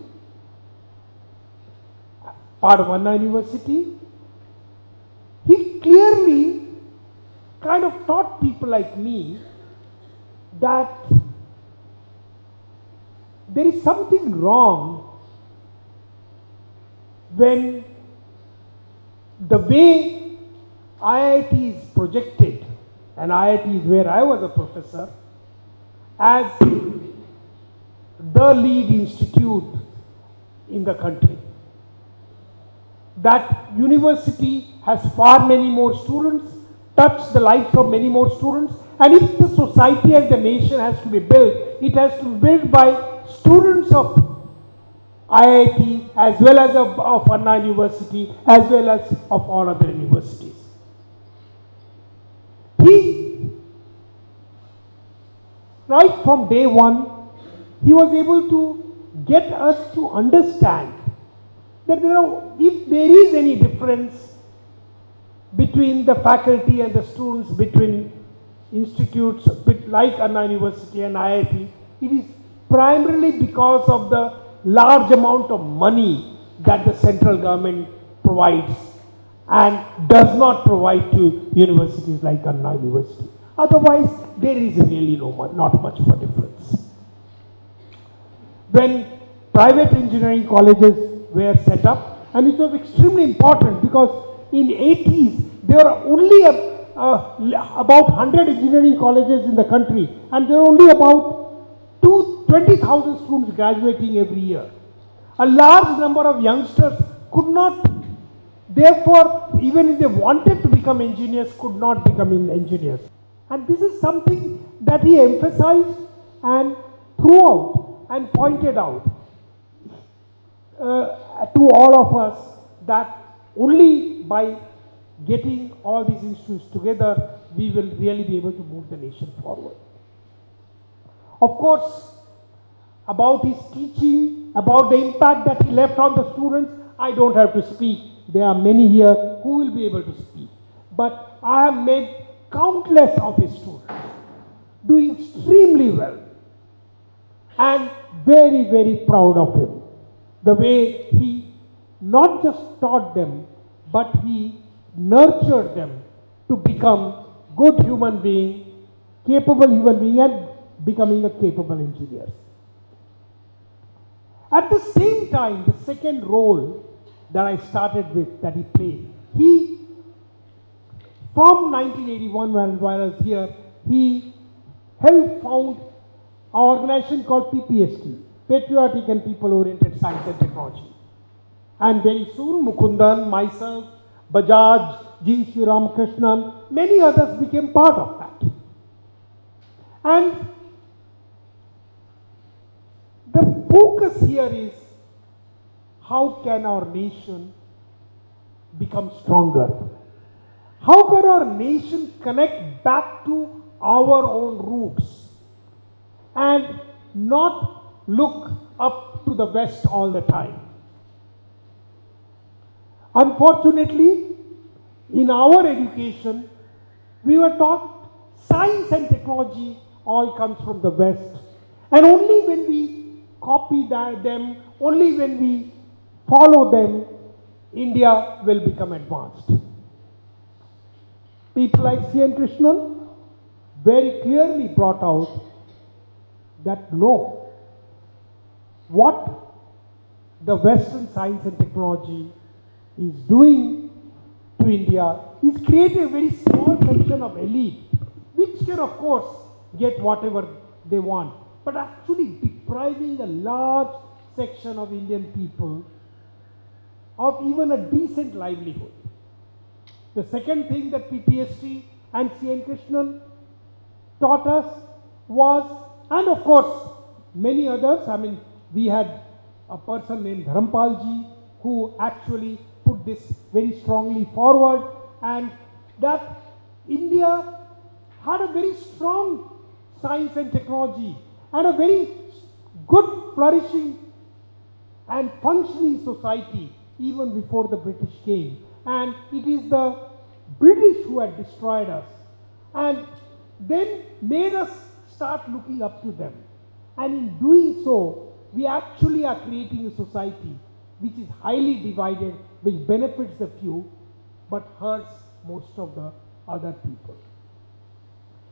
Padma University, he clearly kind of taught people like me that there is something wrong when the way IIT is projected, and IIT is where I was a professor, as the lead institute in the country. That university has far many more students, touch the lives of many more students, and if the society and the nation has to be built, it has to be built by students of IIT as well as of Anna University as well as of all other universities. He, right from day one, he was able to get us to understand that if there is any difference between the faculty and the students, between institutes like Anna University and IIT, it is primarily because of the large amount of money that the central government provides and does not provide to universities like Anna University. Otherwise, there is really not much of a difference. When private engineering colleges were set up, and it was extremely important because in 80s there were only about 100 engineering colleges in the country, and there were only about 20,000 students graduating every year. A large number of youngsters could not, therefore, even if they wanted to become engineers, could not become engineers. And this is something that he emphasized and threw out and pointed out to all of us, that only by getting all these institutes together, we will really be able to move the nation forward. Of course, about his teaching, about the impact that he left on the students, I don't have to speak. There are many here who will be able to speak. But I have met countless of his students doing extremely well, and very, very proud of him. The way he not just taught them, but he nurtured them to become good human beings, capable human beings, and becoming a capable engineer. At the same time, the second role that I started with, that he played, from 1981 while I was here, he helped found an organization called PPST, Patriotic and People-Oriented Science and Technology. And very soon, Mukundan, myself, Bajaj, G. Sivaramakrishnan, many others became part of that. And the focus here is, how can our nation become stronger? How can our nation connect back to our own roots and not look up to the West all the time? Unfortunately, in our education, we were taught science and technology all comes from the West. And only when we copy them, only when we follow them, India will become advanced. People like C. N. Krishnan very clearly brought out that no, what the Western science and technology is doing to India is creating a very small section of elite, which can of course get whatever they want, but actually depriving a large section of Indian people of even a decent livelihood. The second thing that PPST and C. N. Krishnan taught us was, and of course many others, I mean, we had a person named Dharampalji who actually put this very strongly forward, and that India had a very strong science and technology and a very good flourishing and functioning society even before the British came. And it is the British who had destroyed us and then made us start looking up to them. And in doing so, we actually are creating a society which is highly divided, which benefits the few but hurts most of the other people.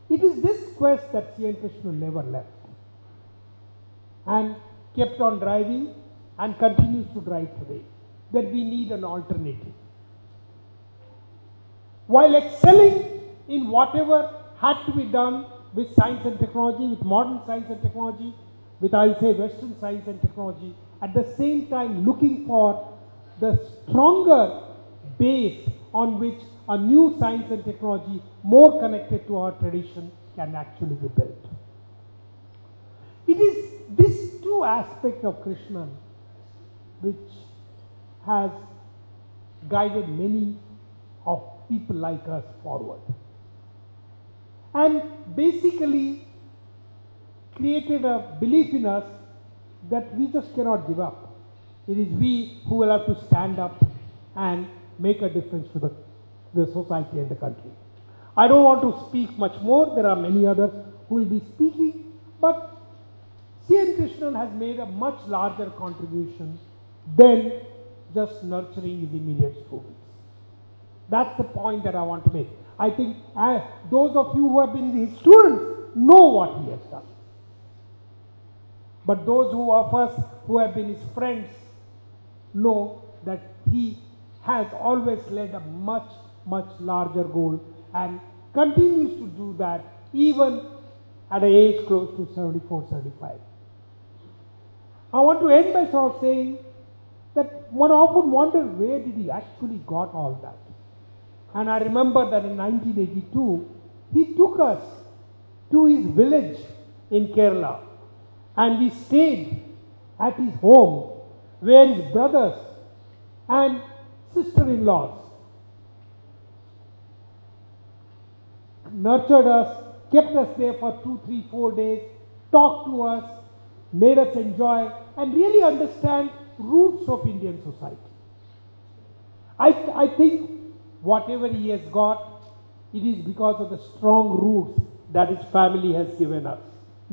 It is this quest that C. N. Krishnan never left and kept on driving and continues to drive today, that we need an alternative. While excelling in whatever had to be done with science and technology, with modern science and technology, with, I'll say, Western science and technology, at the same time looking for the stronger base on which a new science and technology more connected to our tradition can actually be built. It is this two aspect of Krishnan which has guided many of people like us forward, and basically created a belief in us that we just cannot give up. It is we who will have to stand up and make a difference to the society and the country. I don't want to speak much more. There are many others who will be speaking, but C. N. Krishnan has made a much larger contribution than just nurturing his immediate students. That's the point that I want to make. I think those of you who have been his students know what he has done. But those of us who have been his friends know that he has always led a much, much larger goal and continues to do that even at an age close to 74, 75. I want to end by sort of saying that one often wonders where did he actually got all that. And I remember that in 1982, he took us to his village in Kerala and we stayed at his home where his brothers and sister-in-laws nurtured us, kept us there for 2, 3, 4 days, talked to us, made us enjoy and really understand roots of Indian society. I think whatever he has got, it is because of the strong roots that his family has given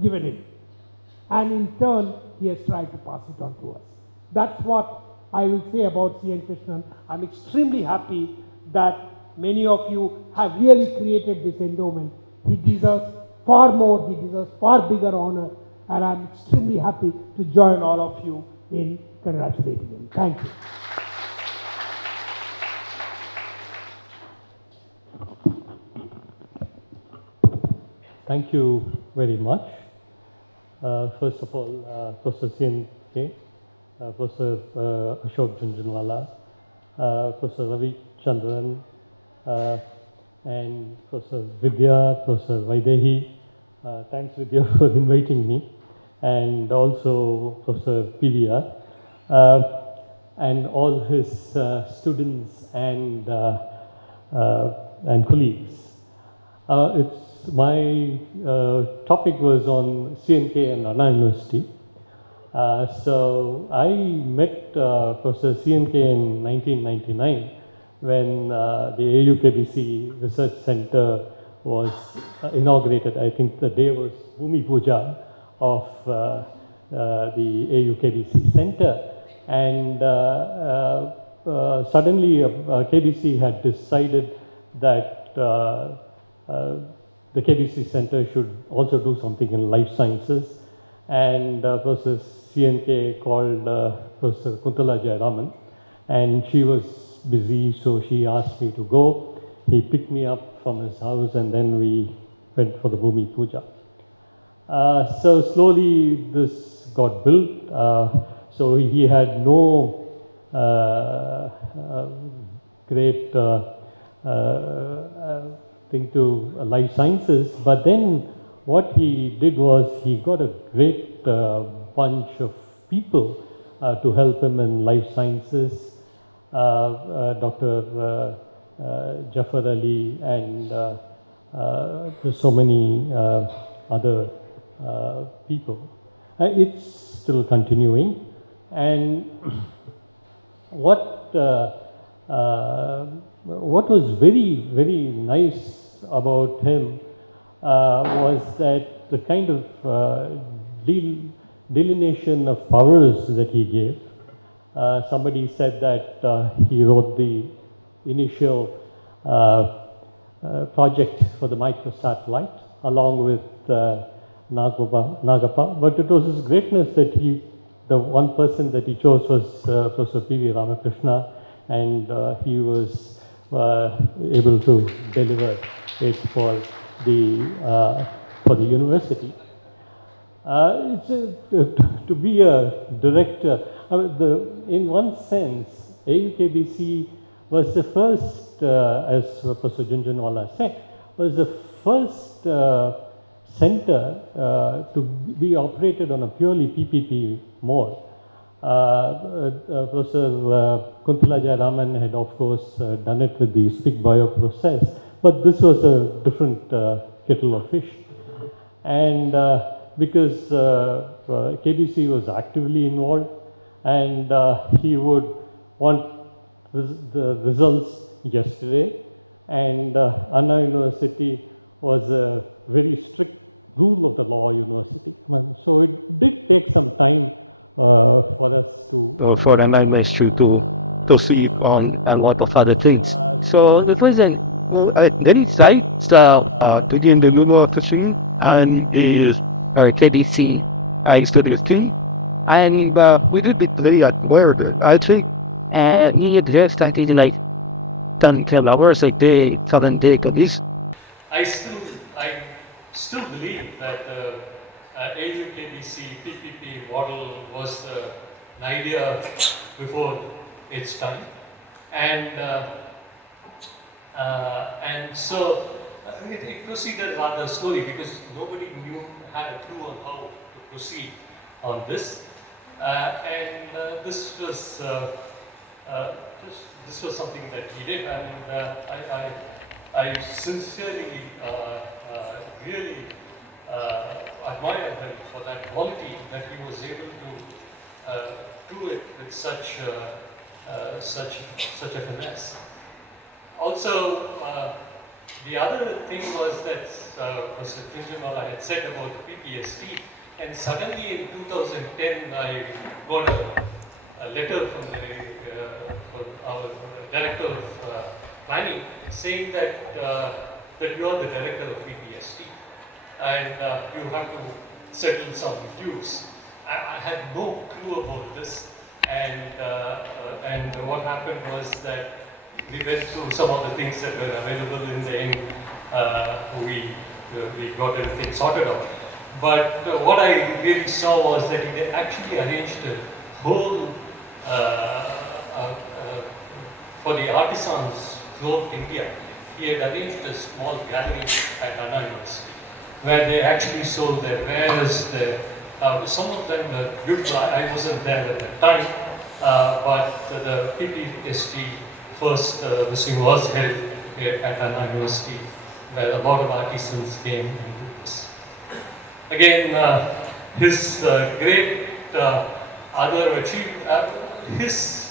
him. And in turn, he has tried to pass it on to us. That's what I will say about C.N. Krishnan. I'm extremely happy that many of you have really created this endowment. He deserves far more, he deserves far bigger honor, and I'm extremely happy to join all of you in congratulating him. Thank you. Thank you very much. First of all, Professor C.N.K., Professor Ashok Jhunjhunwala, Professor Ravichandran, and Professor Vidya, Professor Vaidehi. Thanks, Vidya, for inviting me, and also Professor P.T.V, and all his students and colleagues. My topic was on CNK and Anna University. So I met Professor CNK in 1999 when the AUKBC Research Center was inaugurated. I think the day was Bhumi Puja of the AUKBC Center. And suddenly KBC had decided that the KBC Center should also do something in life sciences. And Professor CNK called Professor Kuntala Jayaraman, and she was busy, so she asked me to go. He picked me up from his house, and then we went for the Bhumi Puja. So slowly this got built. So he had no great thing to life sciences, but then what he did was he got a great bunch of people to help him in life sciences. Dr. Jafar Ali and there's so many other people. It's still continuing, and what was very, very nice about him was that the kind of delineation of powers that he gave. Somebody said that he wrote the initial project for the microsatellite along with Nagappa, but it was his greatness that the one person that he chose was Professor P.V. Ramakrishna, and he was able to deliver it for the university. To be a director, in one sense, AUKBC was the first, as Professor Jhunjhunwala said, was the first center to be operated on a purely PPP mode. Professor Kuntala Jayaraman had, of course, done it with the SPIC bio process, but this was a different kettle of fish. And because KBC was actively involved, and he would want the results yesterday, and Anna University was a very strict rule of the law university. So it did take some time for us to for Anna University to see on a lot of other things. So it was a very sight to be in the university and the KDC studies team, and we did it very admired. I think and he addressed I think like 10, 12 hours a day, 7 days a week. I still believe that the AUKBC PPP model was an idea before its time, and so it proceeded rather slowly because nobody had a clue on how to proceed on this, this was something that he did, and I sincerely really admire him for that quality that he was able to do it with such a finesse. Also, the other thing was that Mr. Jhunjhunwala had said about PPST, and suddenly in 2010 I got a letter from our director of planning saying that you are the director of PPST and you have to settle some dues. I had no clue about this, and what happened was that we went through some of the things that were available. In the end, we got everything sorted out. But what I really saw was that he had actually arranged a whole for the artisans throughout India. He had arranged a small gathering at Anna University where they actually sold their wares. Some of them were beautiful. I wasn't there at the time, but the PPST first this thing was held here at Anna University, where a lot of artisans came and did this. Again, his great other achievement, his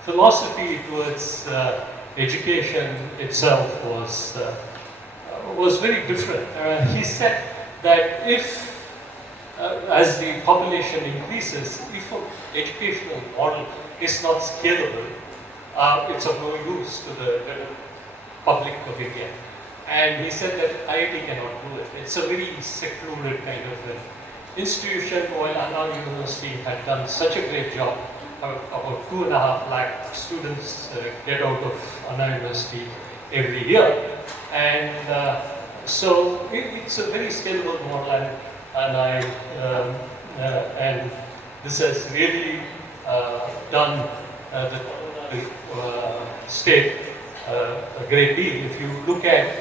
philosophy towards education itself was very different. He said that if, as the population increases, if an educational model is not scalable, it's of no use to the public of India. And he said that IIT cannot do it. It's a very secluded kind of an institution, while Anna University had done such a great job. About 2.5 lakh students get out of Anna University every year. And so it's a very scalable model, and this has really done the state a great deal. If you look at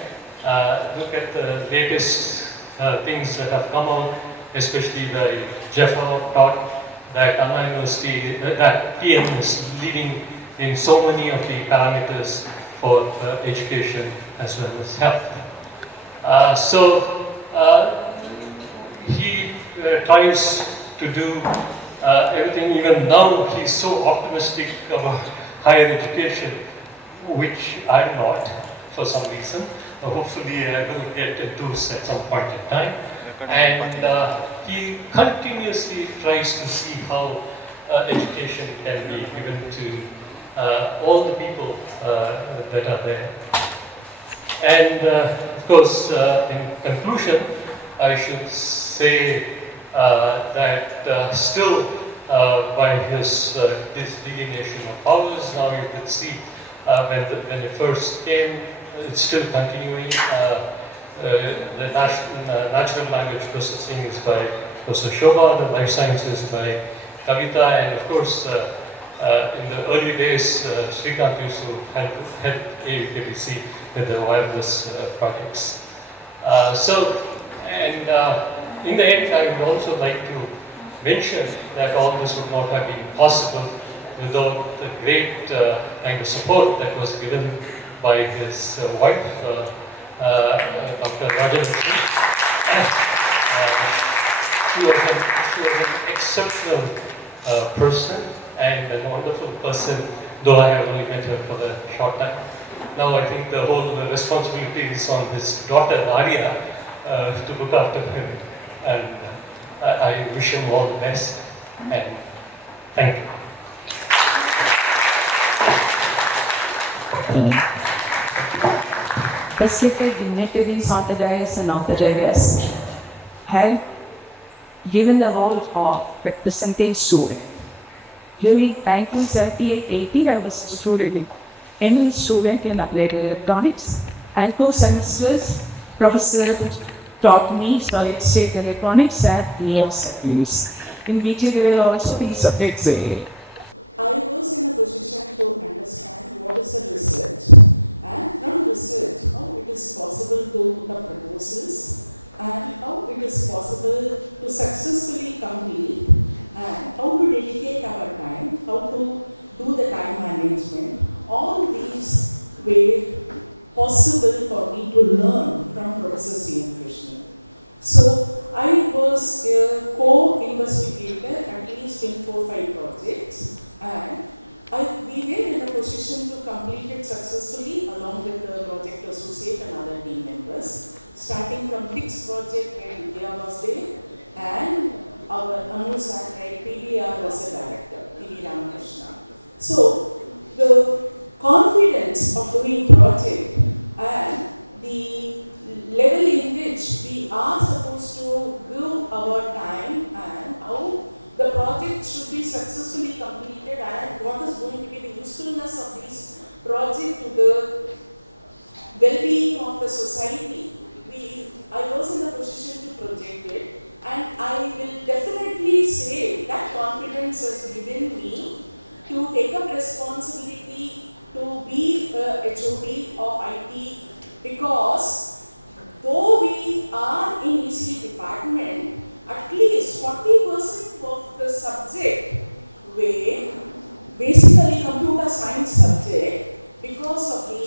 the latest things that have come out, especially by Jeff taught that Anna University, that TN is leading in so many of the parameters for education as well as health. He tries to do everything. Even now, he's so optimistic about higher education, which I'm not for some reason. Hopefully, I will get enthused at some point in time. And he continuously tries to see how education can be given to all the people that are there. And of course, in conclusion, I should say that still by his this delineation of powers, now you could see when it first came, it's still continuing. The natural language processing is by Professor Shobha, the life sciences by Kavita, and of course, in the early days, Srikant used to help AUKBC with the wireless projects. In the end, I would also like to mention that all this would not have been possible without the great kind of support that was given by his wife, Dr. Rajam Hall. She was an exceptional person and a wonderful person, though I have only met her for a short time. Now I think the whole responsibility is on his daughter, Nadia, to look after him. And I wish him all the best. And thank you. Respected dignitaries on the dais and of the dais have given the role of representing student During 1978-80, I was a student, ME student in applied electronics, and 2 semesters, professor taught me solid-state electronics at AVSM. In which there will also be subjects there. I was in a position to understand what is the research, and from research how it is possible to the proposals and how it is possible to successfully complete and how to dedicate our time, how to do the time management. All these were possible for me to learn from Professor C.N. Krishnan. So I was a co-investigator at least in 4-5 projects, and we were in a position to complete it successfully along with the project associate and other team members, starting from TICS project where Vidya was there, and our Anusar, PDR was a director, P.T.V. So the confidence of doing project and the level in which we are supposed to give our time and how the project should be successfully completed and what is going to be the usefulness of this project to the well-being of the society. I was in a position to project it, and I will definitely say that confidence has given me to take up responsibility to be a HOD of IT, because though we are in ECD department, at least 40% of the subject were basically computer science subject because of the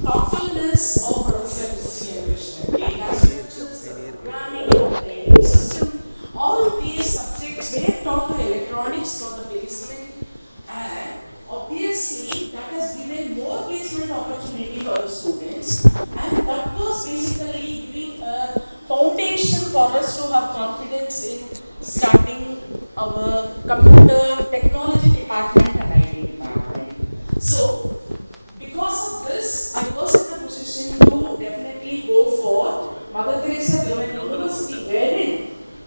thoughtfulness of Professor C.N. Krishnan. Data structures, the programming, the operating system, all these subjects were taught to electronics for the placement, and obviously that has given more placement opportunity for the students, and that was basically giving a foundation for us to have confidence in starting our computer technology department and IT department. So because of this, I was in a position to definitely go for Mother Teresa Women University, wherein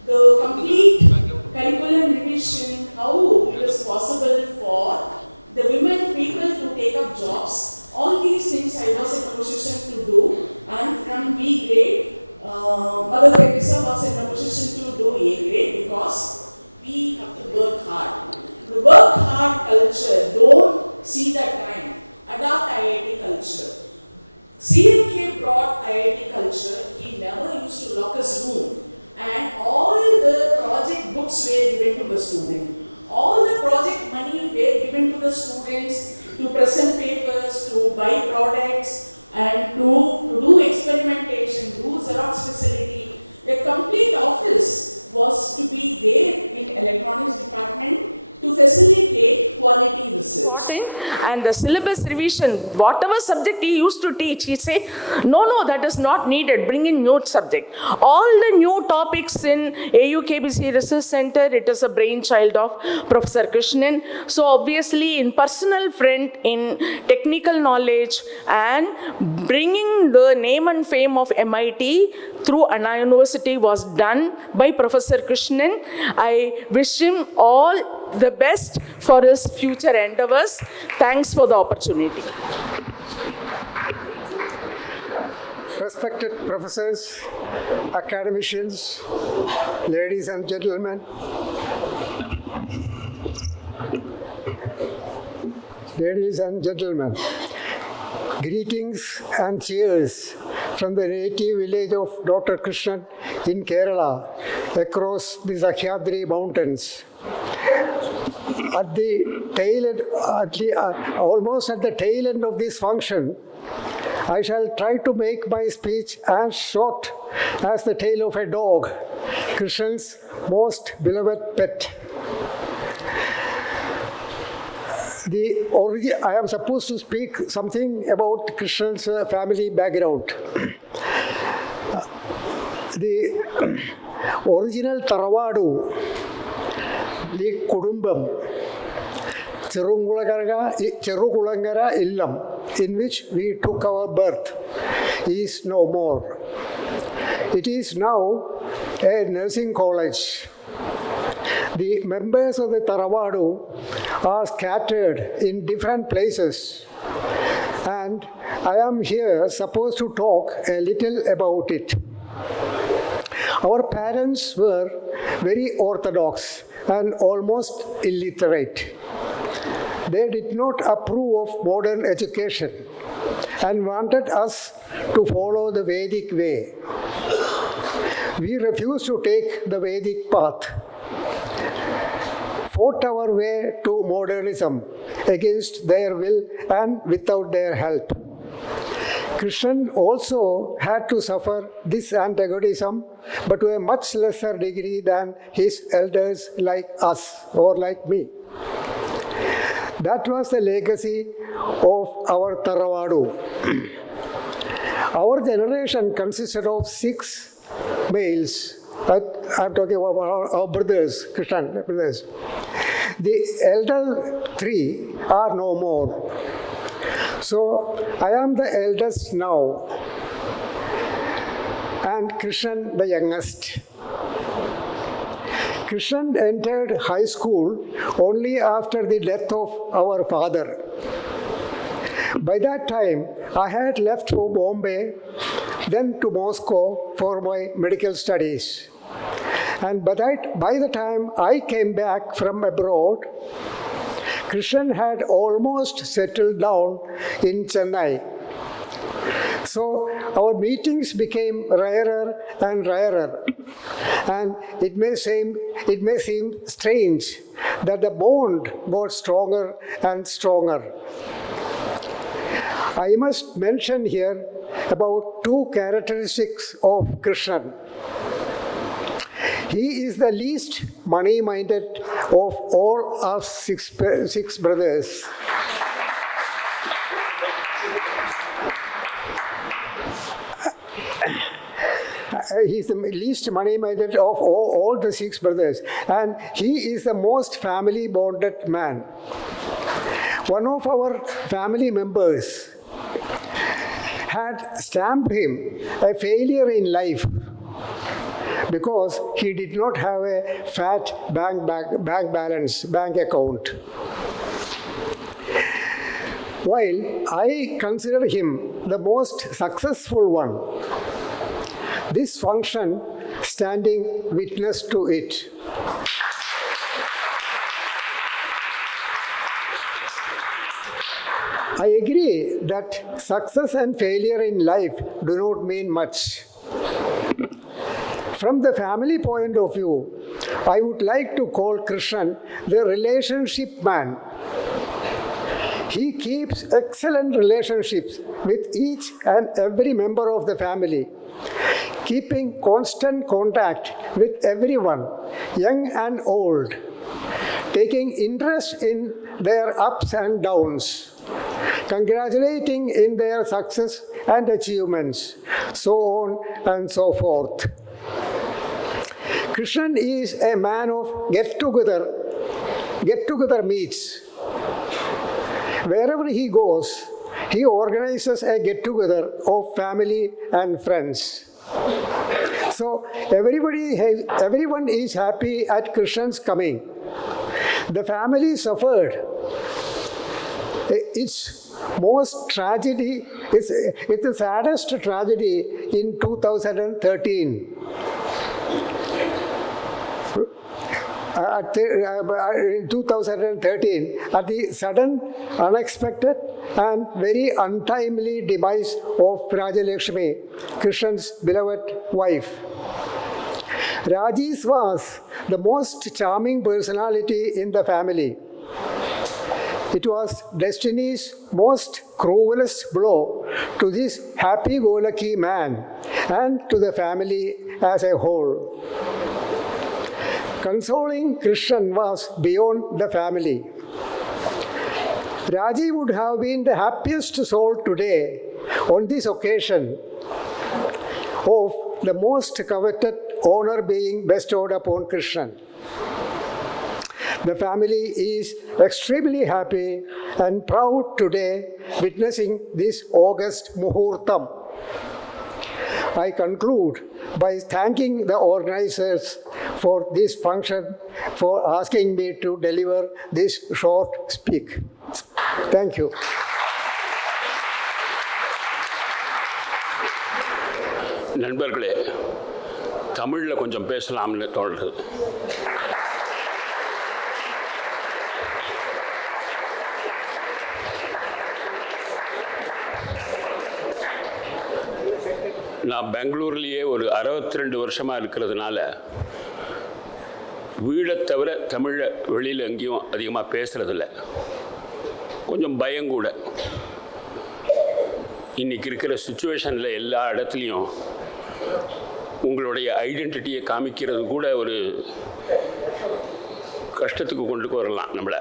the complete curriculum revision, how it is possible for the women people to take up jobs, all these things I was in a position to do, and from B grade, Mother Teresa was in a position to do A grade, because we have to work hard. The work hard culture, don't see that time. Adopt IIT culture. CNK brought IIT culture. He never used to lock his room, and all the project books were given to the student. All the project money were given to the students to present papers, to buy products, and to do experimentation, do Xerox facility. A complete office was to be there in electronics department to facilitate quality research. And the syllabus revision, whatever subject he used to teach, he said, no, that is not needed, bring in new subject. All the new topics in AUKBC Research Center, it is a brainchild of Professor Krishnan. So obviously in personal front, in technical knowledge, and bringing the name and fame of MIT through Anna University was done by Professor Krishnan. I wish him all the best for his future endeavors. Thanks for the opportunity. Respected professors, academicians, ladies and gentlemen, greetings and cheers from the native village of Dr. Krishnan in Kerala, across the Sahyadri mountains. At the tail end, almost at the tail end of this function, I shall try to make my speech as short as the tail of a dog, Krishnan's most beloved pet. I am supposed to speak something about Krishnan's family background. The original Taravadu, the Kudumbam, Cherukulangara Illam, in which we took our birth, is no more. It is now a nursing college. The members of the Taravadu are scattered in different places, and I am here supposed to talk a little about it. Our parents were very orthodox and almost illiterate. They did not approve of modern education and wanted us to follow the Vedic way. We refused to take the Vedic path, fought our way to modernism against their will and without their help. Krishnan also had to suffer this antagonism, but to a much lesser degree than his elders like us or like me. That was the legacy of our Taravadu. Our generation consisted of 6 males. I'm talking about our brothers, Krishnan brothers. The elder 3 are no more. So I am the eldest now, and Krishnan the youngest. Krishnan entered high school only after the death of our father. By that time, I had left for Bombay, then to Moscow for my medical studies. And by the time I came back from abroad, Krishnan had almost settled down in Chennai. So our meetings became rarer and rarer, and it may seem strange that the bond got stronger and stronger. I must mention here about 2 characteristics of Krishnan. He is the least money-minded of all us 6 brothers. He is the least money-minded of all the 6 brothers, and he is the most family-bonded man. One of our family members had stamped him a failure in life because he did not have a fat bank account. While I consider him the most successful one, this function standing witness to it. I agree that success and failure in life do not mean much. From the family point of view, I would like to call Krishnan the relationship man. He keeps excellent relationships with each and every member of the family, keeping constant contact with everyone, young and old, taking interest in their ups and downs, congratulating in their success and achievements, so on and so forth. Krishnan is a man of get-together meets. Wherever he goes, he organizes a get-together of family and friends. So everyone is happy at Krishnan's coming. The family suffered its most tragedy, it's the saddest tragedy in 2013. In 2013, at the sudden, unexpected and very untimely demise of Rajalakshmi, Krishnan's beloved wife. Raji's was the most charming personality in the family. It was destiny's most cruelest blow to this happy-go-lucky man and to the family as a whole. Consoling Krishnan was beyond the family. Raji would have been the happiest soul today on this occasion of the most coveted honor being bestowed upon Krishnan. The family is extremely happy and proud today witnessing this August Muhurtam. I conclude by thanking the organizers for this function for asking me to deliver this short speak. Thank you. நண்பர்களே, தமிழில் கொஞ்சம் பேசலாம்னு தோன்றுது. நான் பெங்களூர்லேயே ஒரு 62 வருஷமாக இருக்கிறதுனால வீடை தவிர தமிழை வெளியில் எங்கேயும் அதிகமாக பேசுகிறதில்ல. கொஞ்சம் பயங்கூட. இன்றைக்கி இருக்கிற சுச்சுவேஷனில் எல்லா இடத்துலையும் உங்களுடைய ஐடென்டிட்டியை காமிக்கிறது கூட ஒரு கஷ்டத்துக்கு கொண்டு வரலாம். நம்மளை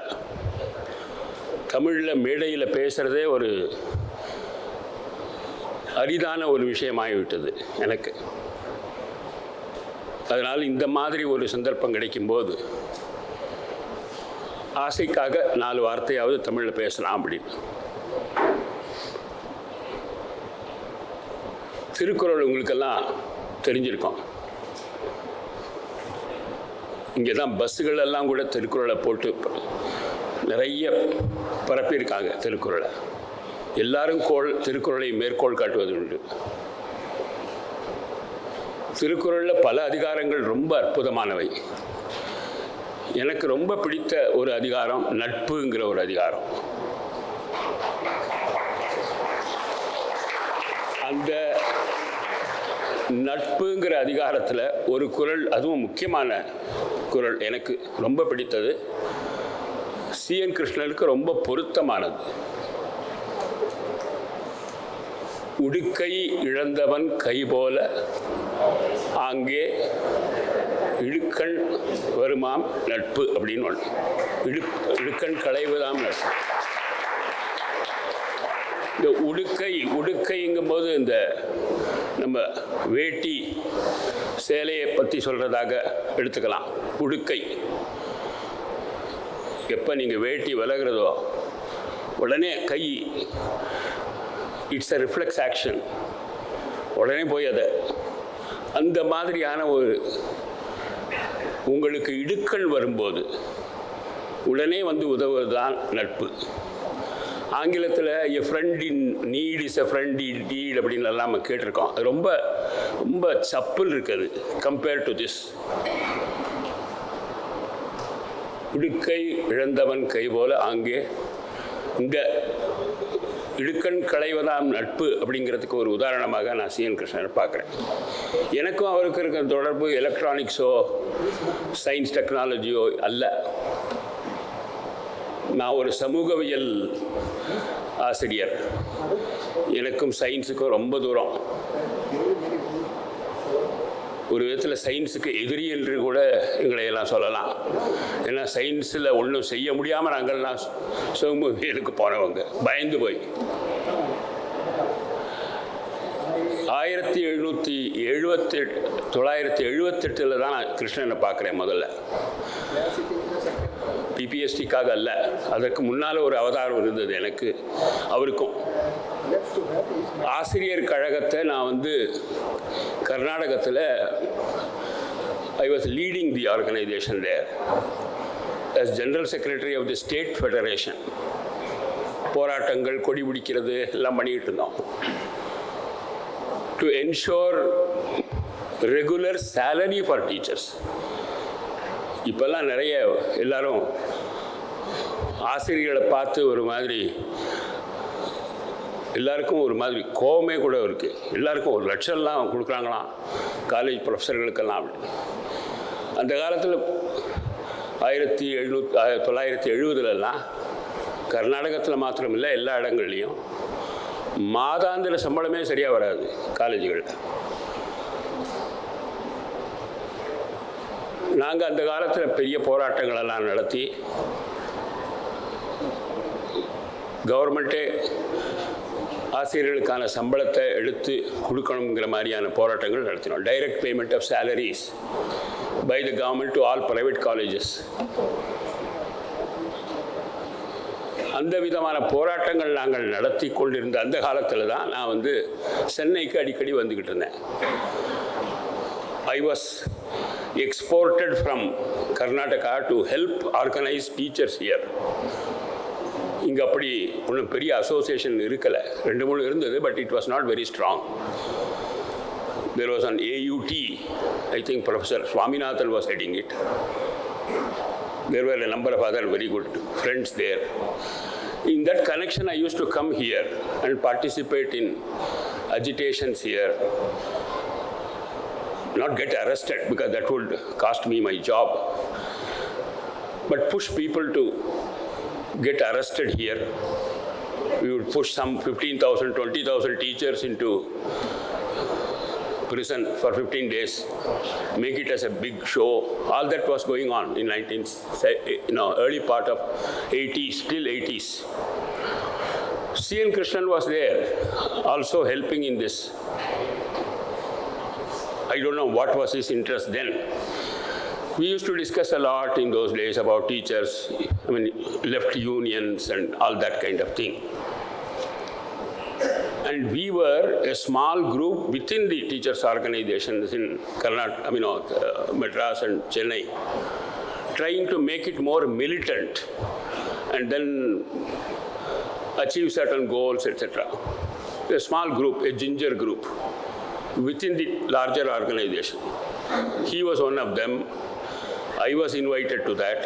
தமிழில் மேடையில் பேசுகிறதே ஒரு அரிதான ஒரு விஷயமாகிவிட்டது எனக்கு. அதனால் இந்த மாதிரி ஒரு சந்தர்ப்பம் கிடைக்கும்போது ஆசைக்காக 4 வார்த்தையாவது தமிழில் பேசலாம் அப்படின்னு. திருக்குறள் உங்களுக்கெல்லாம் தெரிஞ்சிருக்கோம். இங்கே தான் பஸ்ஸுகளெல்லாம் கூட திருக்குறளை போட்டு நிறைய பரப்பியிருக்காங்க. திருக்குறளை எல்லாரும் திருக்குறளை மேற்கோள் காட்டுவது உண்டு. திருக்குறளில் பல அதிகாரங்கள் ரொம்ப அற்புதமானவை. எனக்கு ரொம்ப பிடித்த ஒரு அதிகாரம் நட்புங்கிற ஒரு அதிகாரம். அந்த நட்புங்கிற அதிகாரத்தில் ஒரு குறள், அதுவும் முக்கியமான குறள், எனக்கு ரொம்ப பிடித்தது. சிஎன் கிருஷ்ணனுக்கு ரொம்ப பொருத்தமானது. உடுக்கை இழந்தவன் கை போல ஆங்கே இடுக்கண் வருமாம் நட்பு அப்படின்னு ஒன்று. இடுக்கண் களைவுதாம் நட்பு. இந்த உடுக்கைங்கும்போது இந்த நம்ம வேட்டி சேலையை பற்றி சொல்கிறதாக எடுத்துக்கலாம். உடுக்கை எப்போ நீங்கள் வேட்டி விலகிறதோ உடனே கை, இட்ஸ் அ ரிஃப்ளெக்ஸ் ஆக்ஷன், உடனே போய் அதை அந்த மாதிரியான ஒரு உங்களுக்கு இடுக்கண் வரும்போது உடனே வந்து உதவுவது தான் நட்பு. ஆங்கிலத்தில் a friend in need is a friend in deed அப்படின்னு எல்லாம் நம்ம கேட்டிருக்கோம். அது ரொம்ப ரொம்ப சப்புன்னு இருக்குது கம்பேர் டு திஸ். இடுக்கை இழந்தவன் கை போல ஆங்கே இந்த இடுக்கண் களைவதாம் நட்பு அப்படிங்கிறதுக்கு ஒரு உதாரணமாக நான் சிஎன் கிருஷ்ணனை பார்க்குறேன். எனக்கும் அவருக்கு இருக்கிற தொடர்பு எலக்ட்ரானிக்ஸோ சயின்ஸ் டெக்னாலஜியோ அல்ல. நான் ஒரு சமூகவியல் ஆசிரியர். எனக்கும் சயின்ஸுக்கும் ரொம்ப தூரம். ஒரு விதத்தில் சயின்ஸுக்கு எதிரி என்று கூட எங்களையெல்லாம் சொல்லலாம். ஏன்னா சயின்ஸில் ஒன்றும் செய்ய முடியாமல் நாங்கள்லாம் சமூகவியலுக்கு போனவங்க, பயந்து போய். 1978 தான் நான் கிருஷ்ணனை பார்க்குறேன் முதல்ல. பிபிஎஸ்டிக்காக அல்ல, அதற்கு முன்னால் ஒரு அவதாரம் இருந்தது எனக்கு அவருக்கும். ஆசிரியர் கழகத்தை நான் வந்து கர்நாடகத்தில் I was leading the organisation there as general secretary of the state federation. போராட்டங்கள், கொடி பிடிக்கிறது எல்லாம் பண்ணிக்கிட்டு இருந்தோம். To ensure regular salary for teachers. இப்போல்லாம் நிறைய எல்லாரும் ஆசிரியர்களை பார்த்து ஒரு மாதிரி எல்லாருக்கும் ஒரு மாதிரி கோபமே கூட இருக்குது. எல்லாருக்கும் 1 லட்சம்லாம் கொடுக்குறாங்களாம் காலேஜ் ப்ரொஃபஸர்களுக்கெல்லாம் அப்படி. அந்த காலத்தில் 1970 கர்நாடகத்தில் மாத்திரமில்லை, எல்லா இடங்கள்லையும் மாதாந்திர சம்பளமே சரியாக வராது காலேஜுகளில். நாங்கள் அந்த காலத்தில் பெரிய போராட்டங்களெல்லாம் நடத்தி கவர்மெண்ட்டே ஆசிரியர்களுக்கான சம்பளத்தை எடுத்து கொடுக்கணுங்கிற மாதிரியான போராட்டங்கள் நடத்தினோம். Direct payment of salaries by the government to all private colleges. அந்த விதமான போராட்டங்கள் நாங்கள் நடத்தி கொண்டிருந்த அந்த காலத்தில் தான் நான் வந்து சென்னைக்கு அடிக்கடி வந்துக்கிட்டு இருந்தேன். I was exported from Karnataka to help organize teachers here. இங்கே அப்படி ஒன்றும் பெரிய அசோசியேஷன் இருக்கலை, 2-3 இருந்தது, but it was not very strong. There was an AUT, I think Professor Swaminathan was heading it. There were a number of other very good friends there. In that connection, I used to come here and participate in agitations here. Not get arrested because that would cost me my job, but push people to get arrested here. We would push some 15,000, 20,000 teachers into prison for 15 days, make it as a big show. All that was going on in early part of 80s, till 80s. C.N. Krishnan was there, also helping in this. I don't know what was his interest then. We used to discuss a lot in those days about teachers, left unions and all that kind of thing. And we were a small group within the teachers' organizations in Madras and Chennai, trying to make it more militant and then achieve certain goals, etc. A small group, a ginger group, within the larger organization. He was one of them. I was invited to that.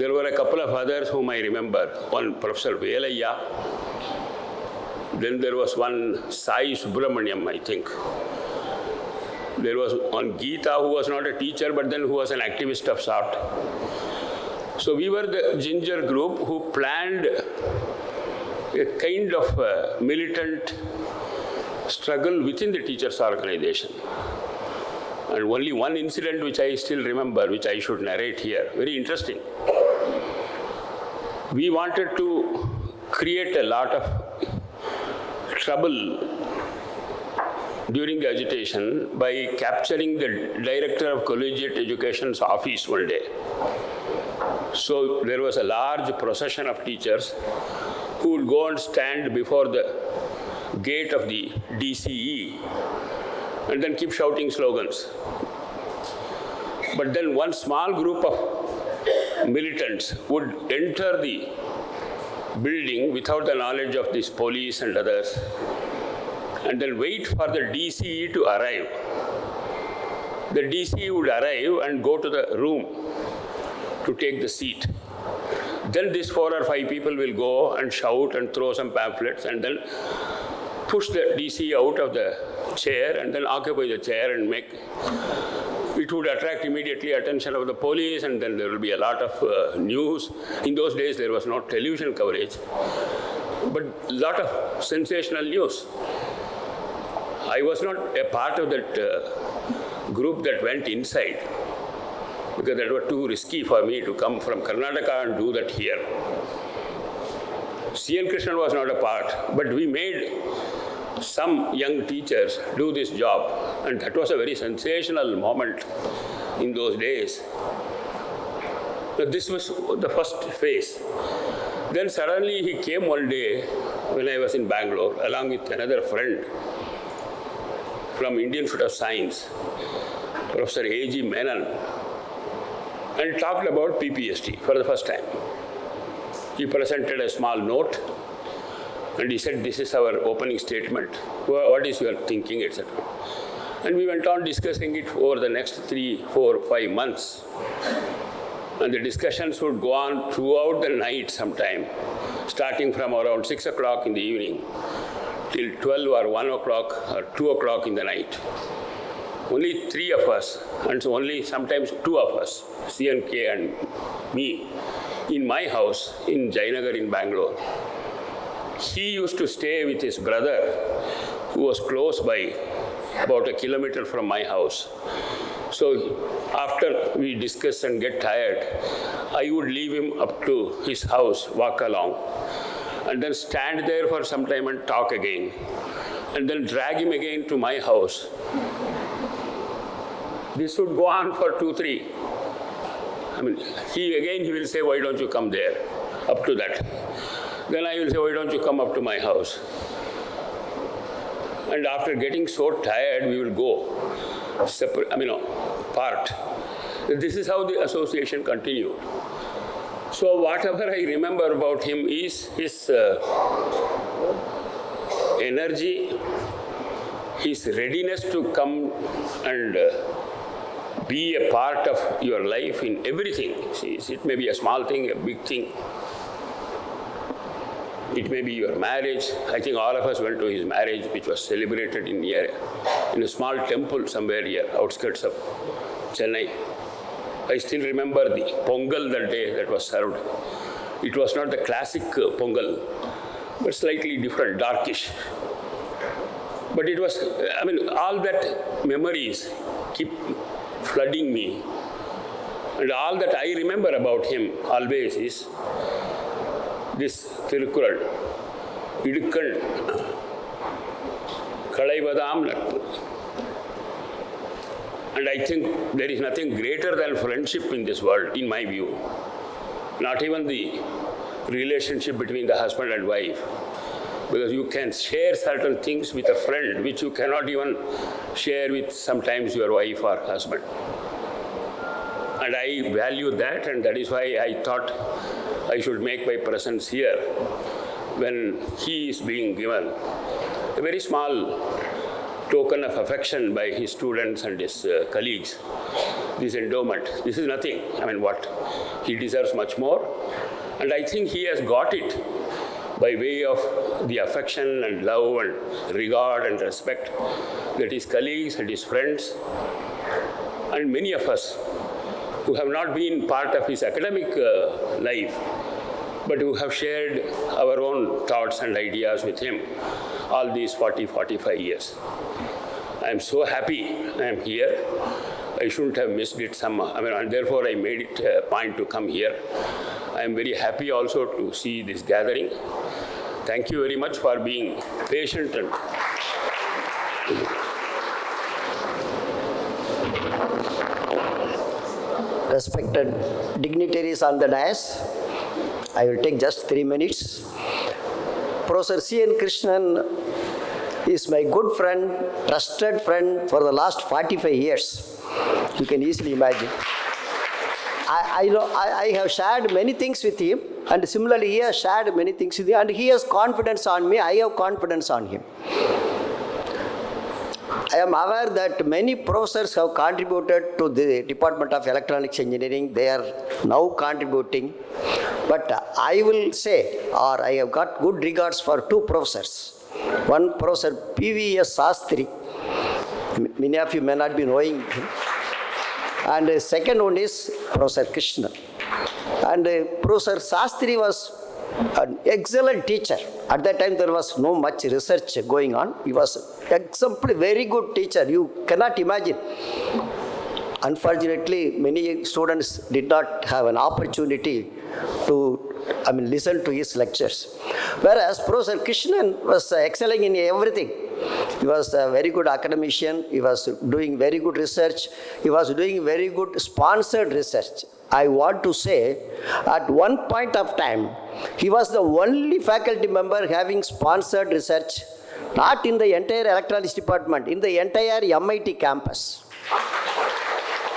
There were a couple of others whom I remember. One, Professor Velayya. Then there was one Sai Subramaniam, I think. There was one Geeta, who was not a teacher, but then who was an activist of sort. So we were the ginger group who planned a kind of militant struggle within the teachers' organization. And only one incident which I still remember, which I should narrate here, very interesting. We wanted to create a lot of trouble during the agitation by capturing the director of collegiate education's office one day. So there was a large procession of teachers who would go and stand before the gate of the DCE and then keep shouting slogans. But then one small group of militants would enter the building without the knowledge of this police and others, and then wait for the DCE to arrive. The DCE would arrive and go to the room to take the seat. Then these 4 or 5 people will go and shout and throw some pamphlets and then push the DCE out of the chair and then occupy the chair and make. It would attract immediately attention of the police, and then there will be a lot of news. In those days, there was no television coverage, but a lot of sensational news. I was not a part of that group that went inside, because that was too risky for me to come from Karnataka and do that here. C.N. Krishnan was not a part, but we made some young teachers do this job, and that was a very sensational moment in those days. But this was the first phase. Then suddenly he came one day when I was in Bangalore along with another friend from Indian Institute of Science, Professor A.G. Menon, and talked about PPST for the first time. He presented a small note and he said, "This is our opening statement. What is your thinking, etc." And we went on discussing it over the next 3, 4, 5 months. And the discussions would go on throughout the night sometime, starting from around 6 o'clock in the evening till 12 or 1 o'clock or 2 o'clock in the night. Only 3 of us, and so only sometimes 2 of us, CNK and me, in my house in Jayanagar in Bangalore. He used to stay with his brother, who was close by, about a kilometer from my house. So after we discuss and get tired, I would leave him up to his house, walk along, and then stand there for some time and talk again, and then drag him again to my house. This would go on for 2, 3. He will say, "Why don't you come there?" up to that. Then I will say, why don't you come up to my house? And after getting so tired, we will go separate, apart. This is how the association continued. So whatever I remember about him is his energy, his readiness to come and be a part of your life in everything. See, it may be a small thing, a big thing. It may be your marriage. I think all of us went to his marriage, which was celebrated in a small temple somewhere here, outskirts of Chennai. I still remember the pongal that day that was served. It was not the classic pongal, but slightly different, darkish. But it was, all that memories keep flooding me. And all that I remember about him always is this Tirukural, Idukkan Kalaivadam Nattu. And I think there is nothing greater than friendship in this world, in my view. Not even the relationship between the husband and wife. Because you can share certain things with a friend which you cannot even share with sometimes your wife or husband. And I value that, and that is why I thought I should make my presence here when he is being given a very small token of affection by his students and his colleagues. This endowment, this is nothing. What? He deserves much more. And I think he has got it by way of the affection and love and regard and respect that his colleagues and his friends and many of us who have not been part of his academic life, but who have shared our own thoughts and ideas with him all these 45 years. I am so happy I am here. I shouldn't have missed it and therefore I made it a point to come here. I am very happy also to see this gathering. Thank you very much for being patient and respected dignitaries on the dais. I will take just 3 minutes. Professor C.N. Krishnan is my good friend, trusted friend for the last 45 years. You can easily imagine. I have shared many things with him, and similarly he has shared many things with me, and he has confidence on me, I have confidence on him. I am aware that many professors have contributed to the Department of Electronics Engineering. They are now contributing. But I will say, or I have got good regards for 2 professors. One Professor P.V. Sastry. Many of you may not be knowing him. And the second one is Professor Krishnan. And Professor Sastry was an excellent teacher. At that time there was no much research going on. He was exemplary, very good teacher. You cannot imagine. Unfortunately, many students did not have an opportunity to listen to his lectures. Whereas Professor Krishnan was excelling in everything. He was a very good academician. He was doing very good research. He was doing very good sponsored research. I want to say, at one point of time, he was the only faculty member having sponsored research, not in the entire electronics department, in the entire MIT campus.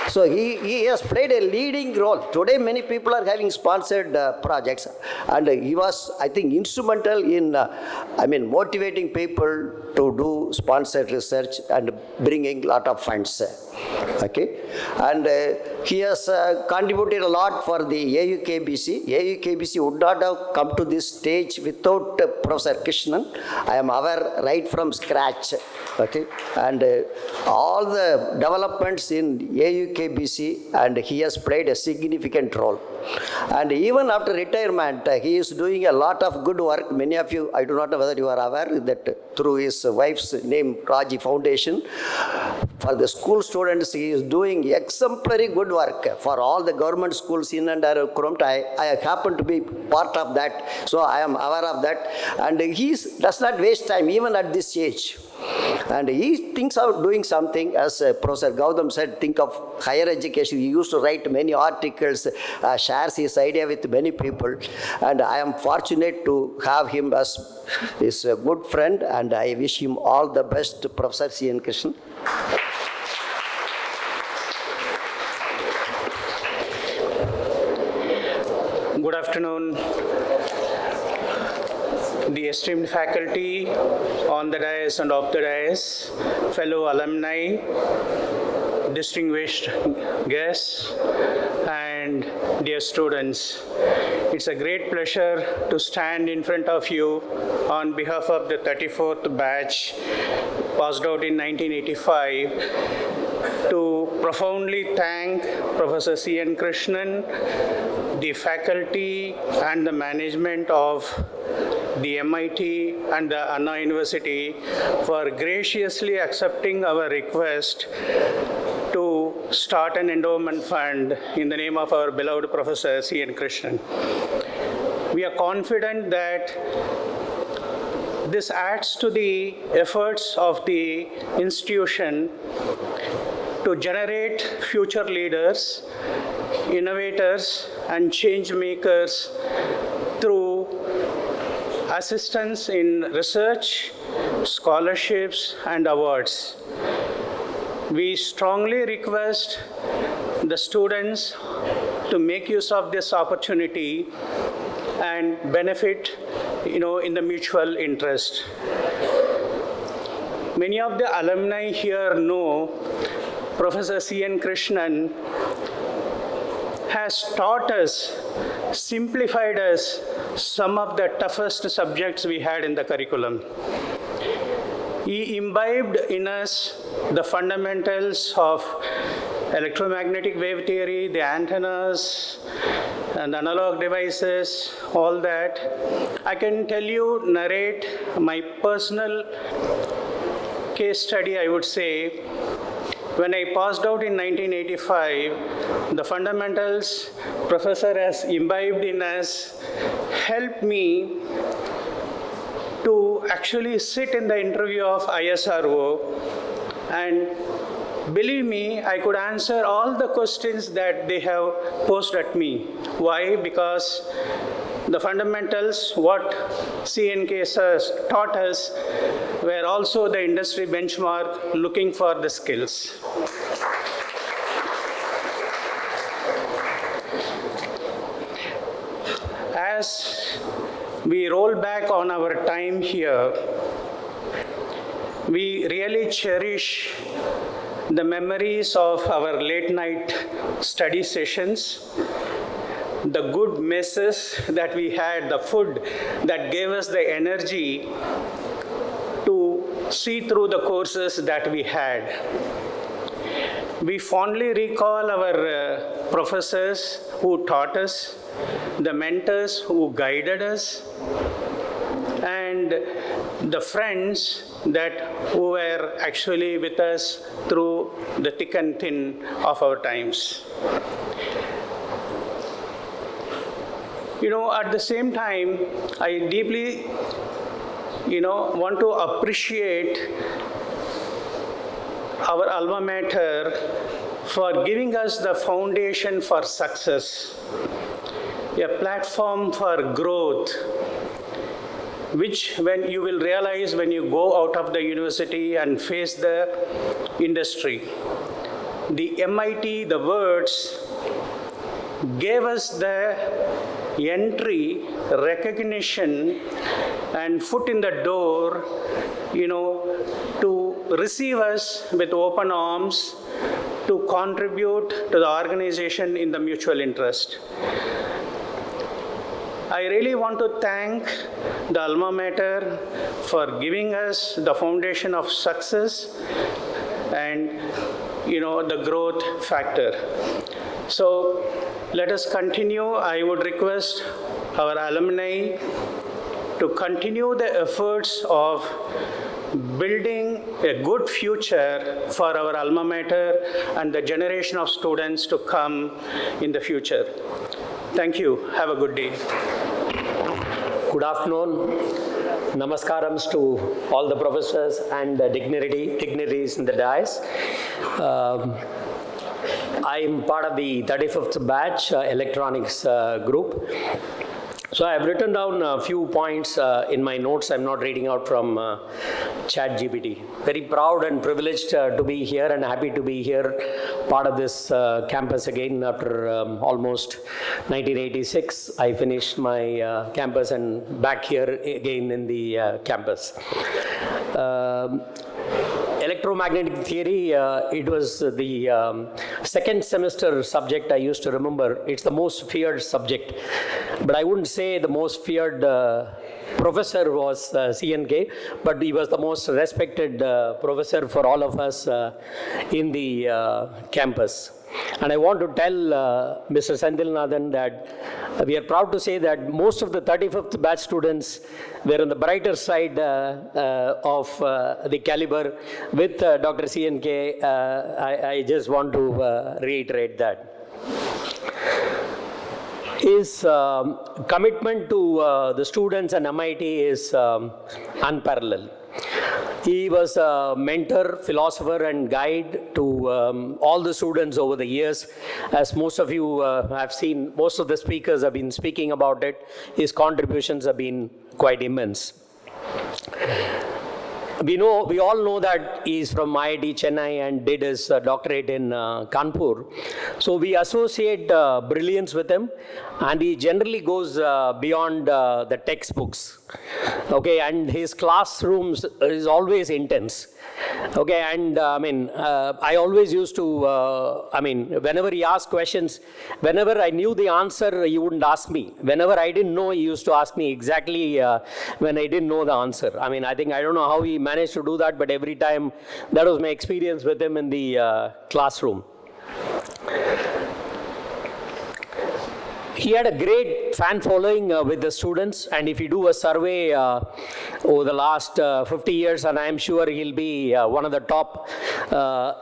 So he has played a leading role. Today many people are having sponsored projects, and he was, I think, instrumental in motivating people to do sponsored research and bringing a lot of funds. Okay, and he has contributed a lot for the AUKBC. AUKBC would not have come to this stage without Professor Krishnan. I am aware right from scratch. Okay, and all the developments in AUKBC, and he has played a significant role. And even after retirement, he is doing a lot of good work. Many of you, I do not know whether you are aware that through his wife's name, Raji Foundation, for the school students, he is doing exemplary good work for all the government schools in and around Kurumta. I happen to be part of that, so I am aware of that. And he does not waste time, even at this age. And he thinks of doing something, as Professor Gautam said, think of higher education. He used to write many articles, shares his idea with many people. And I am fortunate to have him as his good friend, and I wish him all the best, Professor C.N. Krishnan. Good afternoon, the esteemed faculty on the dais and off the dais, fellow alumni, distinguished guests, and dear students. It's a great pleasure to stand in front of you on behalf of the 34th batch, passed out in 1985, to profoundly thank Professor C.N. Krishnan, the faculty and the management of the MIT and the Anna University for graciously accepting our request to start an endowment fund in the name of our beloved Professor C.N. Krishnan. We are confident that this adds to the efforts of the institution to generate future leaders, innovators, and change makers through assistance in research, scholarships, and awards. We strongly request the students to make use of this opportunity and benefit, in the mutual interest. Many of the alumni here know Professor C.N. Krishnan has taught us, simplified us some of the toughest subjects we had in the curriculum. He imbibed in us the fundamentals of electromagnetic wave theory, the antennas, and analog devices, all that. I can narrate my personal case study, I would say. When I passed out in 1985, the fundamentals Professor has imbibed in us helped me to actually sit in the interview of ISRO, and believe me, I could answer all the questions that they have posed at me. Why? Because the fundamentals, what CNK has taught us, were also the industry benchmark looking for the skills. As we roll back on our time here, we really cherish the memories of our late night study sessions, the good messes that we had, the food that gave us the energy to see through the courses that we had. We fondly recall our professors who taught us, the mentors who guided us, and the friends who were actually with us through the thick and thin of our times. At the same time, I deeply, want to appreciate our alma mater for giving us the foundation for success, a platform for growth, which when you will realize when you go out of the university and face the industry. The MIT, the words, gave us the entry, recognition, and foot in the door, to receive us with open arms, to contribute to the organization in the mutual interest. I really want to thank the alma mater for giving us the foundation of success and, the growth factor. So let us continue. I would request our alumni to continue the efforts of building a good future for our alma mater and the generation of students to come in the future. Thank you. Have a good day. Good afternoon. Namaskarams to all the professors and dignitaries in the dais. I am part of the 35th batch electronics group. So I have written down a few points in my notes. I'm not reading out from ChatGPT. Very proud and privileged to be here and happy to be here, part of this campus again after almost 1986. I finished my campus and back here again in the campus. Electromagnetic theory, it was the second semester subject I used to remember. It's the most feared subject, but I wouldn't say the most feared professor was CNK, but he was the most respected professor for all of us in the campus. And I want to tell Mr. Senthilnathan that we are proud to say that most of the 35th batch students were on the brighter side of the caliber with Dr. CNK. I just want to reiterate that. His commitment to the students and MIT is unparalleled. He was a mentor, philosopher, and guide to all the students over the years. As most of you have seen, most of the speakers have been speaking about it. His contributions have been quite immense. We all know that he is from IIT Chennai and did his doctorate in Kanpur. So we associate brilliance with him, and he generally goes beyond the textbooks. Okay, and his classrooms is always intense. Okay, and I always used to, whenever he asked questions, whenever I knew the answer, he wouldn't ask me. Whenever I didn't know, he used to ask me exactly when I didn't know the answer. I don't know how he managed to do that, but every time, that was my experience with him in the classroom. He had a great fan following with the students, and if you do a survey over the last 50 years, and I am sure he'll be one of the top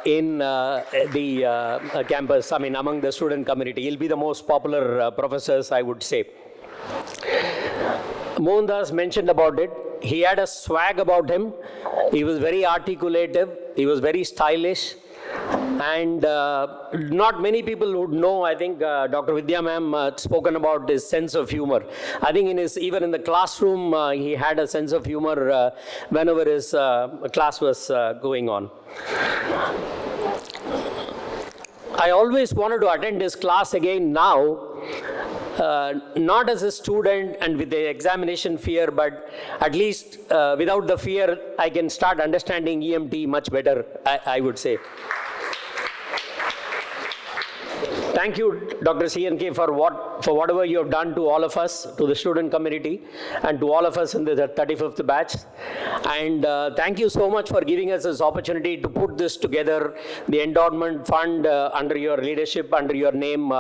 in the campus, among the student community. He'll be the most popular professors, I would say. Mohandoss mentioned about it. He had a swag about him. He was very articulative. He was very stylish. And not many people would know. I think Dr. Vidya ma'am had spoken about his sense of humor. I think even in the classroom, he had a sense of humor whenever his class was going on. I always wanted to attend his class again now, not as a student and with the examination fear, but at least without the fear, I can start understanding EMT much better, I would say. Thank you, Dr. CNK, for whatever you have done to all of us, to the student community, and to all of us in the 35th batch. And thank you so much for giving us this opportunity to put this together, the endowment fund under your leadership, under your name.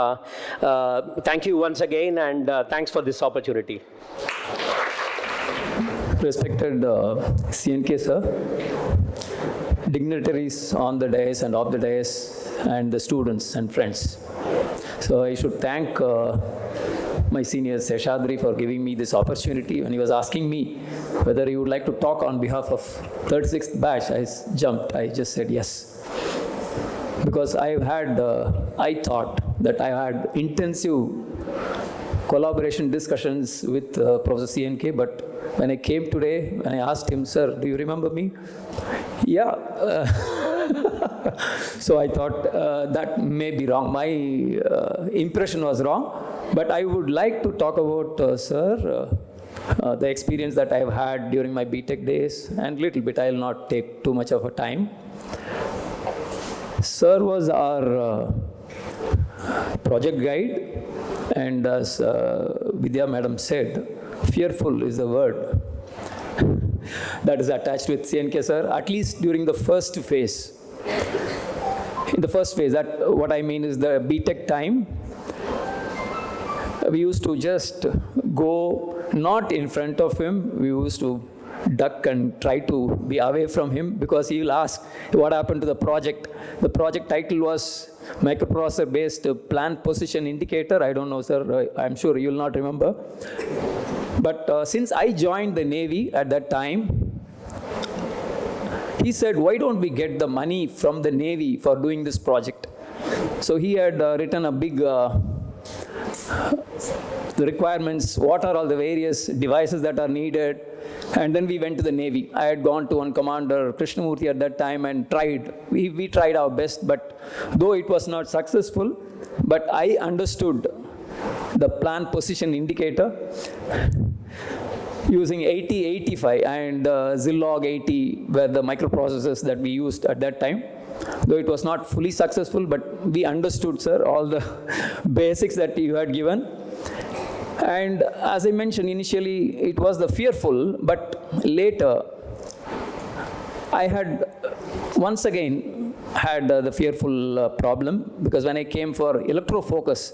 Thank you once again, and thanks for this opportunity. Respected CNK sir, dignitaries on the dais and off the dais, and the students and friends. So I should thank my senior Seshadri for giving me this opportunity. When he was asking me whether he would like to talk on behalf of 36th batch, I jumped. I just said yes. Because I thought that I had intensive collaboration discussions with Professor CNK, but when I came today, when I asked him, sir, do you remember me? Yeah. So I thought that may be wrong. My impression was wrong. But I would like to talk about, sir, the experience that I've had during my BTech days, and little bit, I'll not take too much of a time. Sir was our project guide, and as Vidya madam said, fearful is the word that is attached with CNK sir, at least during the first phase. In the first phase, that what I mean is the BTech time, we used to just go not in front of him, we used to duck and try to be away from him because he will ask what happened to the project. The project title was microprocessor based plant position indicator. I don't know, sir. I'm sure you will not remember. But since I joined the Navy at that time, he said, why don't we get the money from the Navy for doing this project? So he had written a big the requirements, what are all the various devices that are needed, and then we went to the Navy. I had gone to one commander, Krishnamurthy at that time, and tried. We tried our best, but though it was not successful, but I understood the plant position indicator using 8085 and Zilog 80 were the microprocessors that we used at that time. Though it was not fully successful, but we understood, sir, all the basics that you had given. And as I mentioned initially, it was the fearful, but later I had once again had the fearful problem, because when I came for electrofocus,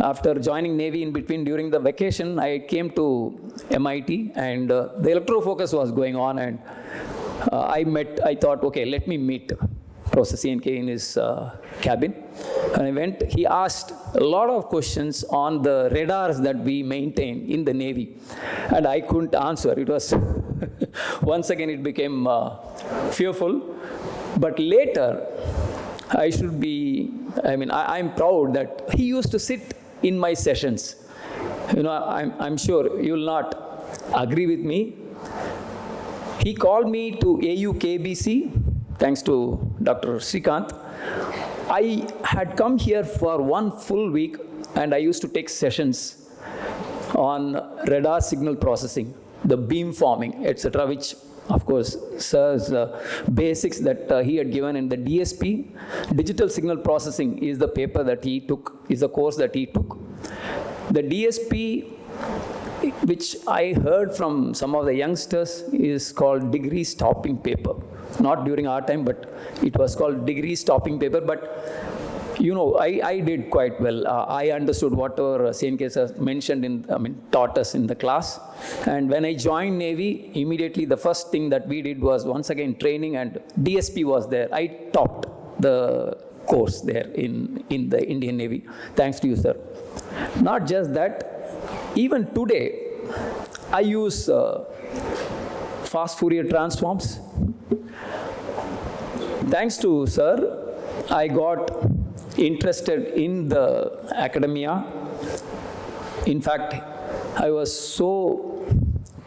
after joining Navy in between during the vacation, I came to MIT and the electrofocus was going on, and I thought, okay, let me meet Professor CNK in his cabin. And I went, he asked a lot of questions on the radars that we maintain in the Navy. And I couldn't answer. It was, once again, it became fearful. But later, I'm proud that he used to sit in my sessions. You know, I'm sure you will not agree with me. He called me to AUKBC, thanks to Dr. Srikanth. I had come here for 1 full week and I used to take sessions on radar signal processing, the beam forming, etc., which of course sir's basics that he had given in the DSP. Digital signal processing is the paper that he took, is the course that he took. The DSP, which I heard from some of the youngsters, is called degree stopping paper. Not during our time, but it was called degree stopping paper. But you know, I did quite well. I understood whatever CNK sir mentioned taught us in the class. And when I joined Navy, immediately the first thing that we did was once again training, and DSP was there. I topped the course there in the Indian Navy. Thanks to you, sir. Not just that, even today, I use fast Fourier transforms. Thanks to sir, I got interested in the academia. In fact, I was so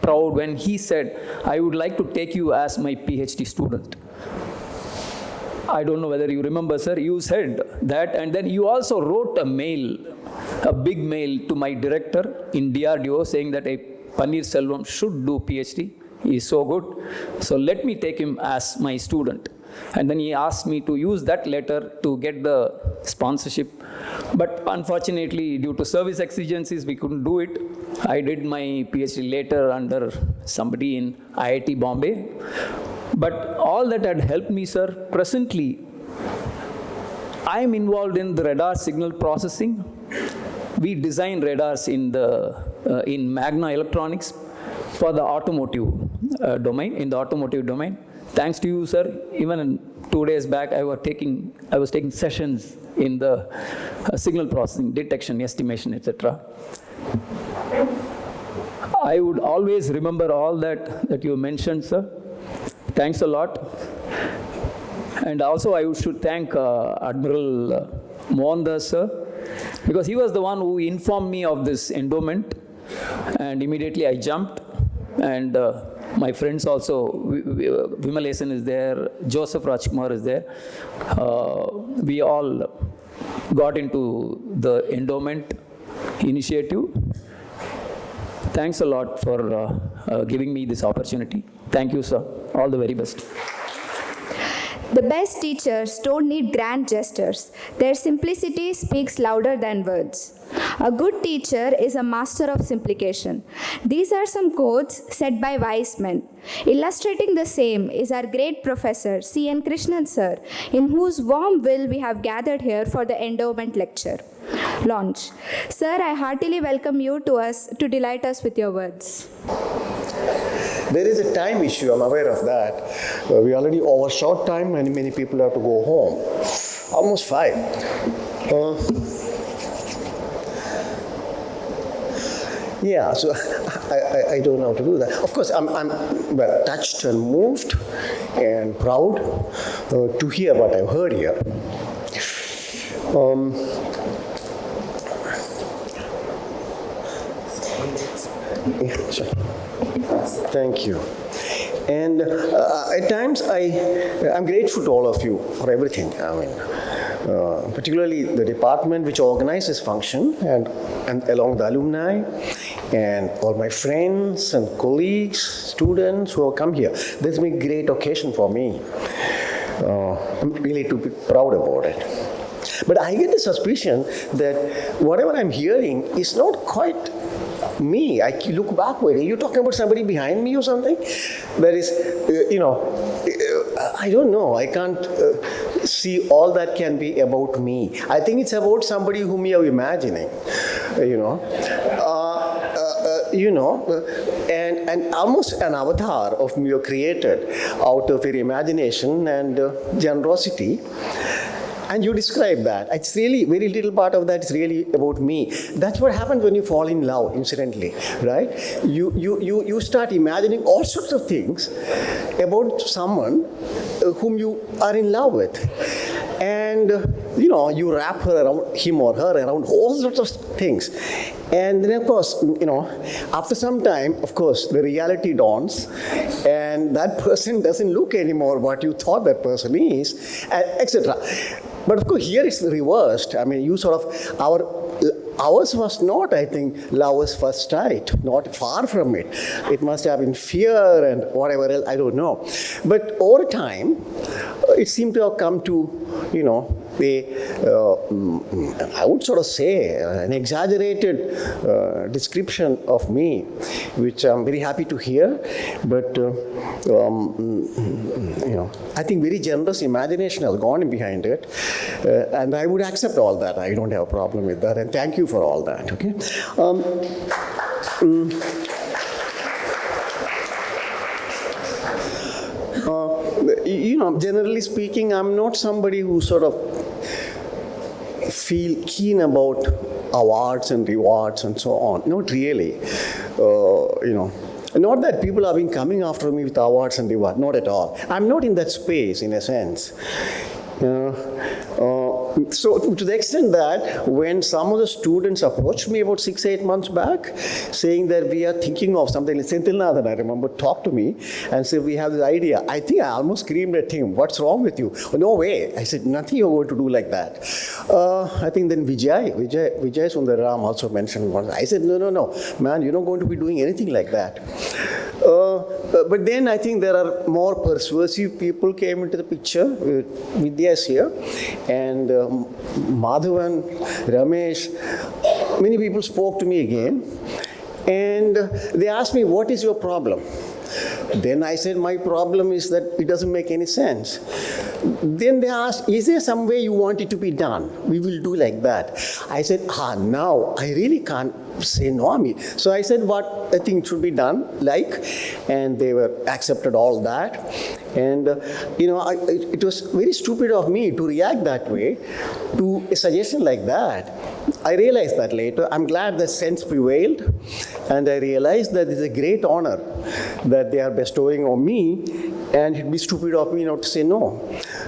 proud when he said, I would like to take you as my PhD student. I don't know whether you remember, sir, you said that, and then you also wrote a mail, a big mail to my director in DRDO saying that a Paneer Selvam should do PhD. He is so good. So let me take him as my student. And then he asked me to use that letter to get the sponsorship. But unfortunately, due to service exigencies, we couldn't do it. I did my PhD later under somebody in IIT Bombay. But all that had helped me, sir, presently, I am involved in the radar signal processing. We design radars in Magna Electronics for the automotive domain, Thanks to you, sir. Even 2 days back, I was taking sessions in the signal processing, detection, estimation, etc. I would always remember all that you mentioned, sir. Thanks a lot. And also, I should thank Admiral Mohandoss, sir, because he was the one who informed me of this endowment, and immediately I jumped. And my friends also, Vimalesan is there, Joseph Rajkumar is there. We all got into the endowment initiative. Thanks a lot for giving me this opportunity. Thank you, sir. All the very best. The best teachers don't need grand gestures. Their simplicity speaks louder than words. A good teacher is a master of simplification. These are some quotes said by wise men. Illustrating the same is our great professor, C.N. Krishnan sir, in whose warm will we have gathered here for the endowment lecture launch. Sir, I heartily welcome you to delight us with your words. There is a time issue, I'm aware of that. We already overshot time and many people have to go home. Almost 5. Yeah, so I don't know how to do that. Of course, I'm well, touched and moved and proud to hear what I've heard here. Yeah, sure. Thank you. And at times I'm grateful to all of you for everything. I mean, particularly the department which organized this function and along the alumni and all my friends and colleagues, students who have come here. This has been a great occasion for me. I'm really to be proud about it. But I get the suspicion that whatever I'm hearing is not quite me. I look backward. Are you talking about somebody behind me or something? That is, I don't know. I can't see all that can be about me. I think it's about somebody whom you are imagining, and almost an avatar of me you created out of your imagination and generosity. And you describe that. It's really, very little part of that is really about me. That's what happens when you fall in love, incidentally, right? You start imagining all sorts of things about someone whom you are in love with. And, you wrap her around, him or her around all sorts of things. And then, of course, after some time, of course, the reality dawns, and that person doesn't look anymore what you thought that person is, etc. But of course, here it's reversed. I mean, ours was not, I think, lovers first sight, not far from it. It must have been fear and whatever else, I don't know. But over time, it seemed to have come to, I would sort of say, an exaggerated description of me, which I'm very happy to hear. But, I think very generous imagination has gone behind it. And I would accept all that. I don't have a problem with that. And thank you for all that, okay? Generally speaking, I'm not somebody who sort of feel keen about awards and rewards and so on. Not really. Not that people have been coming after me with awards and rewards. Not at all. I'm not in that space, in a sense. So to the extent that when some of the students approached me about 6-8 months back, saying that we are thinking of something, like Senthilnathan, I remember, talked to me and said, we have this idea. I think I almost screamed at him, what's wrong with you? Oh, no way. I said, nothing you're going to do like that. I think then Vijayakumar also mentioned once. I said, no, man, you're not going to be doing anything like that. But then I think there are more persuasive people came into the picture. Vidya is here, and Madhavan, Ramesh, many people spoke to me again, and they asked me, what is your problem? Then I said, my problem is that it doesn't make any sense. Then they asked, is there some way you want it to be done? We will do like that. I said, now I really can't say no. So I said what I think should be done, and they were accepted all that. And, it was very stupid of me to react that way to a suggestion like that. I realized that later. I'm glad the sense prevailed, and I realized that it's a great honor that they are bestowing on me, and it'd be stupid of me not to say no,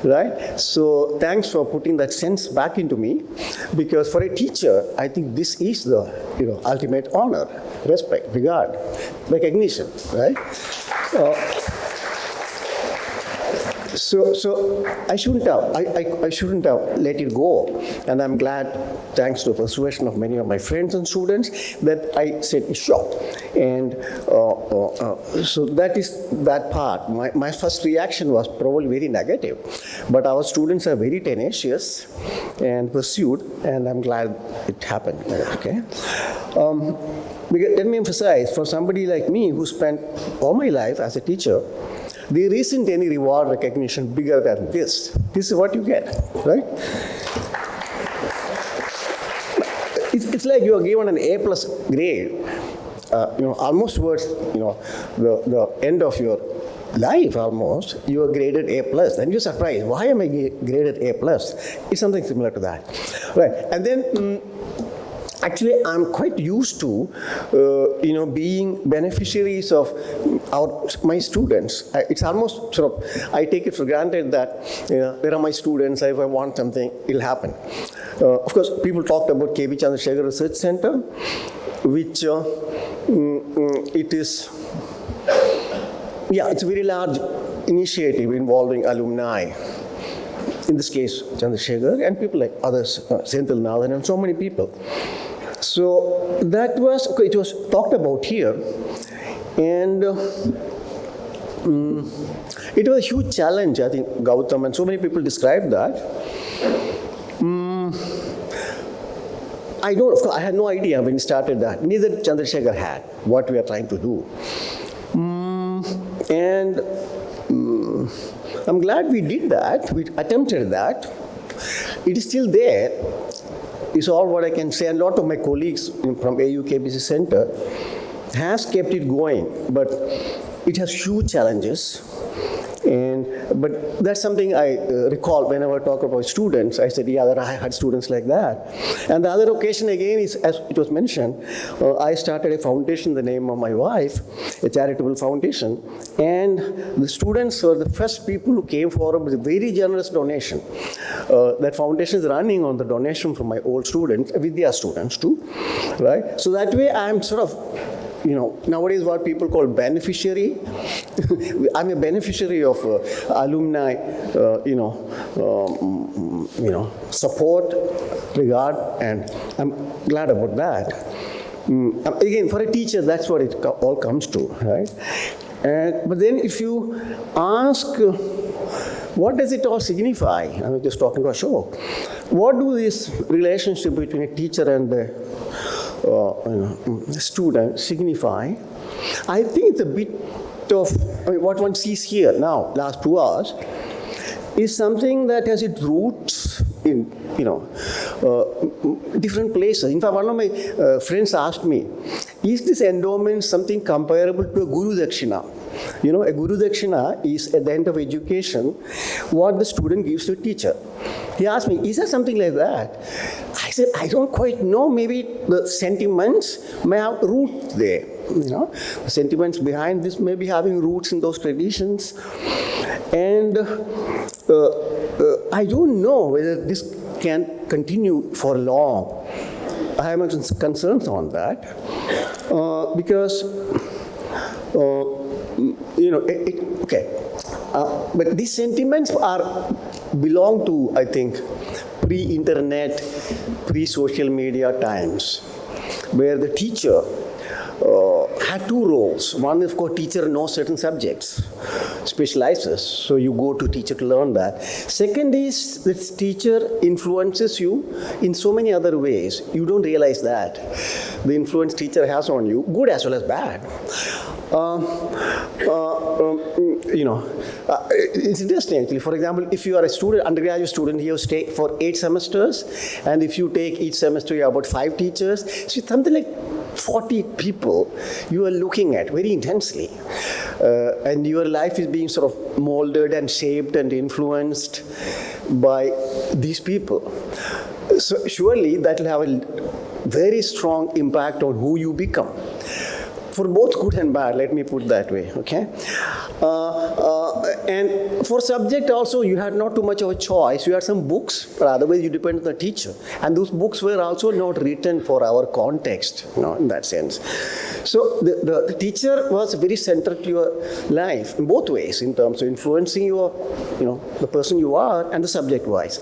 right? So thanks for putting that sense back into me, because for a teacher, I think this is the ultimate honor, respect, regard, recognition, right? So I shouldn't have let it go, and I'm glad, thanks to the persuasion of many of my friends and students, that I said sure. And so that is that part. My first reaction was probably very negative, but our students are very tenacious and pursued, and I'm glad it happened. Okay. Let me emphasize, for somebody like me who spent all my life as a teacher, there isn't any reward recognition bigger than this. This is what you get, right? It's like you are given an A+ grade almost towards, the end of your life almost, you are graded A+. Then you're surprised, why am I graded A+? It's something similar to that. Right. And then, actually, I'm quite used to, being beneficiaries of my students. It's almost sort of, I take it for granted that there are my students. If I want something, it'll happen. Of course, people talked about K.B. Chandrasekhar Research Center, which it is, it's a very large initiative involving alumni. In this case, Chandrasekhar and people like others, Senthilnathan and so many people. So that was, it was talked about here, and it was a huge challenge. I think Gautam and so many people described that. I had no idea when we started that. Neither Chandrasekhar had what we are trying to do. And I'm glad we did that. We attempted that. It is still there. It's all what I can say. And a lot of my colleagues from AUKBC Center has kept it going, but it has huge challenges. But that's something I recall whenever I talk about students. I said, yeah, I had students like that. And the other occasion again is, as it was mentioned, I started a foundation in the name of my wife, a charitable foundation. And the students were the first people who came forward with a very generous donation. That foundation is running on the donation from my old students, Vidya students too, right? So that way I'm sort of, nowadays what people call beneficiary. I'm a beneficiary of alumni, support, regard, and I'm glad about that. Again, for a teacher, that's what it all comes to, right? But then if you ask, what does it all signify? I was just talking to Ashok. What do this relationship between a teacher and the student signify? I think it's a bit of, what one sees here now, last 2 hours, is something that has its roots in, different places. In fact, one of my friends asked me, is this endowment something comparable to a Guru Dakshina? A Guru Dakshina is, at the end of education, what the student gives to a teacher. He asked me, is there something like that? I said, I don't quite know. Maybe the sentiments may have roots there. The sentiments behind this may be having roots in those traditions. And I don't know whether this can continue for long. I have concerns on that because, but these sentiments belong to, I think, pre-internet, pre-social media times, where the teacher had two roles. One is, of course, teacher knows certain subjects, specializes, so you go to teacher to learn that. Second is, this teacher influences you in so many other ways. You don't realize that. The influence teacher has on you, good as well as bad. It's interesting actually. For example, if you are a student, undergraduate student, you stay for 8 semesters, and if you take each semester, you have about 5 teachers. So something like 40 people you are looking at very intensely. And your life is being sort of molded and shaped and influenced by these people. So surely that will have a very strong impact on who you become. For both good and bad, let me put that way, okay? And for subject also, you had not too much of a choice. You had some books, but otherwise you depend on the teacher. And those books were also not written for our context, in that sense. So the teacher was very central to your life in both ways, in terms of influencing your, the person you are and the subject-wise.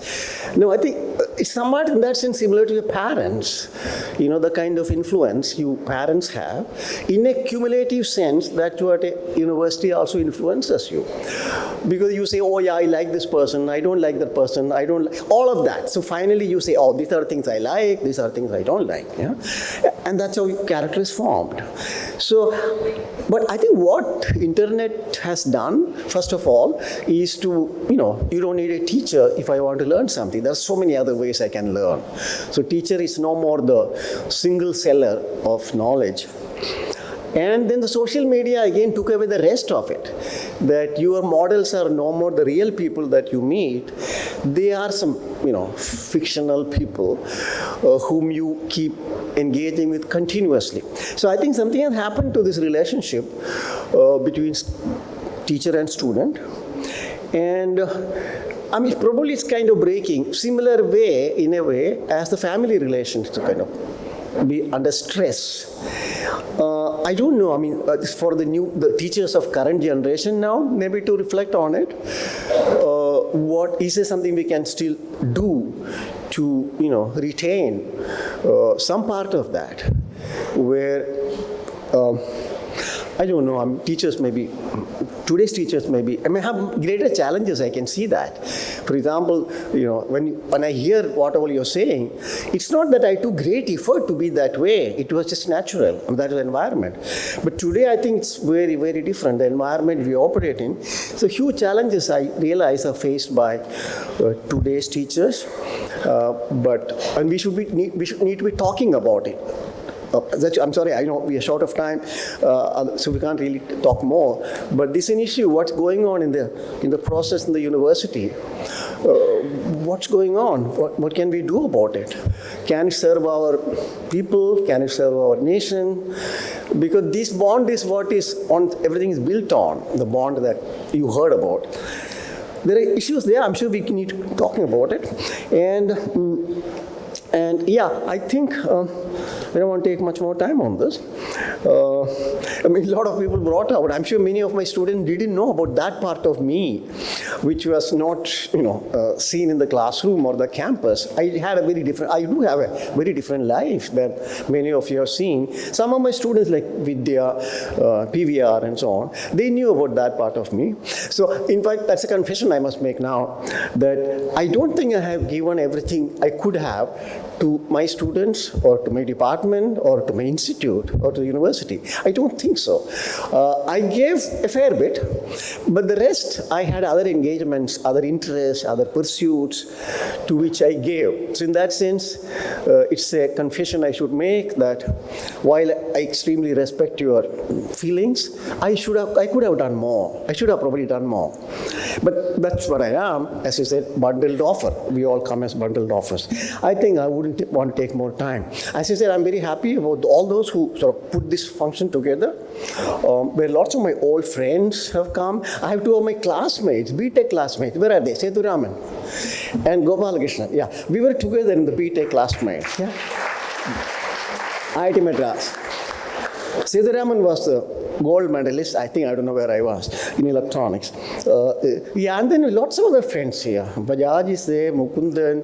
No, I think it's somewhat in that sense similar to your parents. The kind of influence you parents have. In a cumulative sense, that you at a university also influences you. Because you say, oh yeah, I like this person, I don't like that person, I don't like, all of that. So finally you say, oh, these are things I like, these are things I don't like. Yeah? And that's how your character is formed. So, but I think what internet has done, first of all, is to, you don't need a teacher if I want to learn something. There's so many other ways I can learn. So teacher is no more the single seller of knowledge. And then the social media again took away the rest of it. That your models are no more the real people that you meet. They are some, fictional people whom you keep engaging with continuously. So I think something has happened to this relationship between teacher and student. And probably it's kind of breaking. Similar way, in a way, as the family relationship kind of be under stress. I don't know, for the teachers of current generation now, maybe to reflect on it, what is there something we can still do to, retain some part of that, where, I don't know, teachers today's teachers may have greater challenges, I can see that. For example, when I hear whatever you're saying, it's not that I took great effort to be that way. It was just natural. That is the environment. But today I think it's very, very different, the environment we operate in. So huge challenges I realize are faced by today's teachers. And we should need to be talking about it. I'm sorry, I know we are short of time, so we can't really talk more. But this is an issue, what's going on in the process in the university. What's going on? What can we do about it? Can it serve our people? Can it serve our nation? Because this bond is what everything is built on, the bond that you heard about. There are issues there, I'm sure we need to be talking about it. And yeah, I think I don't want to take much more time on this. A lot of people brought out. I'm sure many of my students didn't know about that part of me, which was not, seen in the classroom or the campus. I do have a very different life than many of you have seen. Some of my students, like Vidya, PVR, and so on, they knew about that part of me. So, in fact, that's a confession I must make now, that I don't think I have given everything I could have to my students or to my department or to my institute or to the university. I don't think so. I gave a fair bit, but the rest I had other engagements, other interests, other pursuits to which I gave. So in that sense, it's a confession I should make that while I extremely respect your feelings, I could have done more. I should have probably done more. But that's what I am, as you said, bundled offer. We all come as bundled offers. I think I wouldn't want to take more time. As I said, I'm very happy about all those who sort of put this function together, where lots of my old friends have come. I have two of my classmates, B.Tech classmates. Where are they? Sethuraman and Krishnan. Yeah, we were together in the B.Tech classmates. Yeah. IIT Madras. Sethuraman was the gold medalist. I don't know where I was, in electronics. And then lots of other friends here. Bajaj is there, Mukundan,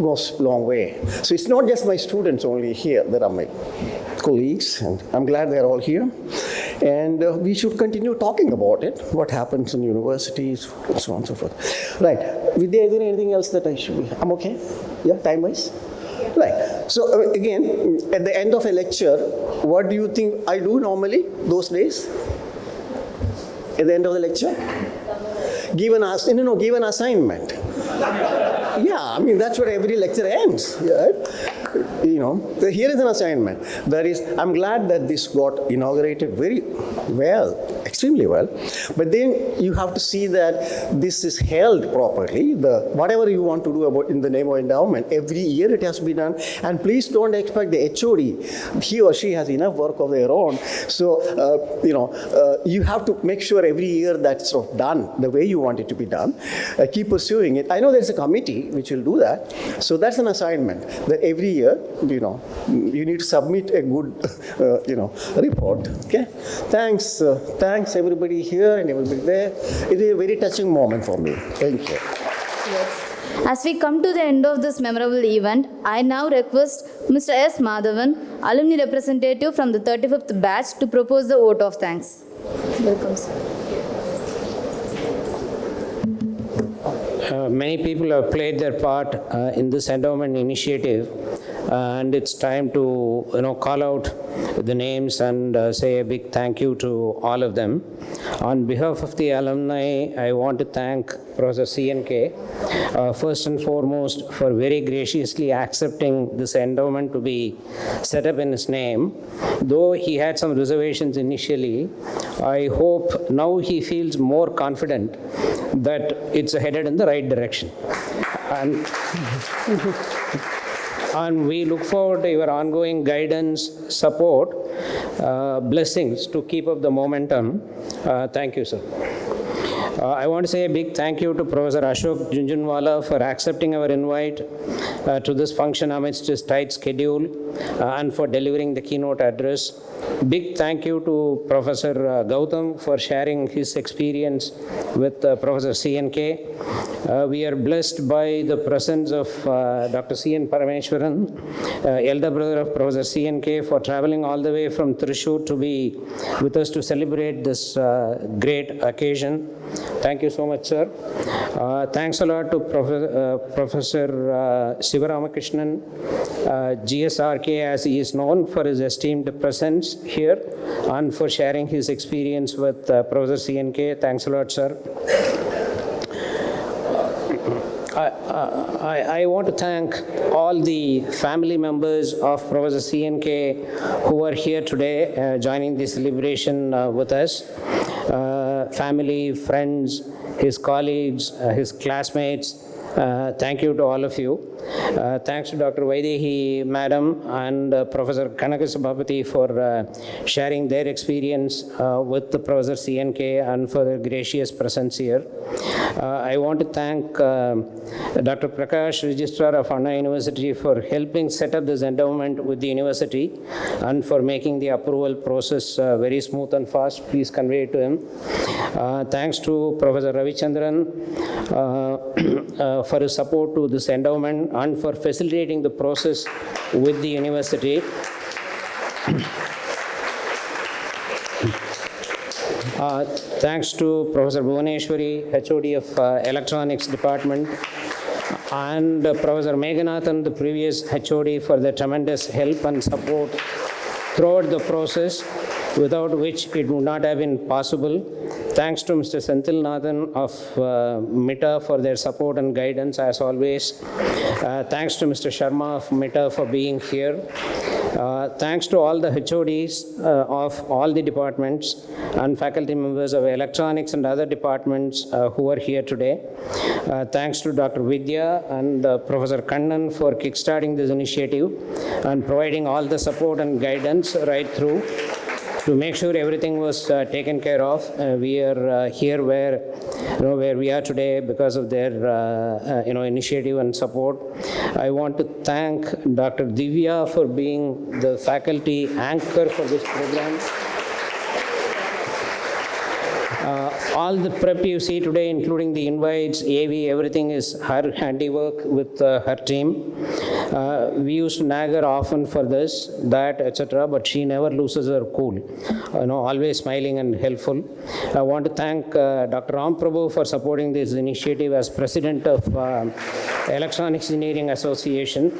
goes a long way. So it's not just my students only here. There are my colleagues, and I'm glad they're all here. And we should continue talking about it, what happens in universities, and so on and so forth. Right. Vidya, is there anything else that I should be? I'm okay? Yeah, time-wise? Right. So again, at the end of a lecture, what do you think I do normally those days? At the end of the lecture? Give an assignment. Yeah, that's what every lecture ends. Right? Here is an assignment. That is, I'm glad that this got inaugurated very well, extremely well. But then you have to see that this is held properly. Whatever you want to do about in the name of endowment, every year it has to be done. And please don't expect the HOD, he or she has enough work of their own. So, you have to make sure every year that's sort of done the way you want it to be done. Keep pursuing it. I know there's a committee which will do that. So that's an assignment that every year, you need to submit a good, report. Okay? Thanks everybody here and everybody there. It is a very touching moment for me. Thank you. Yes. As we come to the end of this memorable event, I now request Mr. S. Madhavan, alumni representative from the 35th batch, to propose the vote of thanks. Welcome, sir. Many people have played their part in this endowment initiative, and it's time to call out the names and say a big thank you to all of them. On behalf of the alumni, I want to thank Professor CNK, first and foremost, for very graciously accepting this endowment to be set up in his name. Though he had some reservations initially, I hope now he feels more confident that it's headed in the right direction. And we look forward to your ongoing guidance, support, blessings to keep up the momentum. Thank you, sir. I want to say a big thank you to Professor Ashok Jhunjhunwala for accepting our invite to this function amidst his tight schedule and for delivering the keynote address. Big thank you to Professor Gautam for sharing his experience with Professor CNK. We are blessed by the presence of Dr. C.N. Parameswaran, elder brother of Professor CNK, for traveling all the way from Thrissur to be with us to celebrate this great occasion. Thank you so much, sir. Thanks a lot to Professor Sivaramakrishnan, GSRK, as he is known for his esteemed presence here and for sharing his experience with Professor CNK. Thanks a lot, sir. I want to thank all the family members of Professor CNK who are here today joining the celebration with us. Family, friends, his colleagues, his classmates. Thank you to all of you. Thanks to Dr. Vaidehi, Madam, and Professor Kanagasabhapathy for sharing their experience with the Professor CNK and for their gracious presence here. I want to thank Dr. Prakash, Registrar of Anna University, for helping set up this endowment with the university and for making the approval process very smooth and fast. Please convey it to him. Thanks to Professor Ravichandran for his support to this endowment and for facilitating the process with the university. Thanks to Professor Bhuvaneswari, HOD of Electronics Department, and Professor Meghanathan, the previous HOD, for their tremendous help and support throughout the process, without which it would not have been possible. Thanks to Mr. Senthilnathan of MITAA for their support and guidance as always. Thanks to Mr. Sharma of MITAA for being here. Thanks to all the HODs of all the departments and faculty members of electronics and other departments who are here today. Thanks to Dr. Vidya and Professor Krishnan for kickstarting this initiative and providing all the support and guidance right through to make sure everything was taken care of. We are here where we are today because of their initiative and support. I want to thank Dr. Divya for being the faculty anchor for this program. All the prep you see today, including the invites, AV, everything is her handiwork with her team. We used to nag her often for this, that, etc., but she never loses her cool. Always smiling and helpful. I want to thank Dr. Ram Prabhu for supporting this initiative as president of Electronics Engineering Association.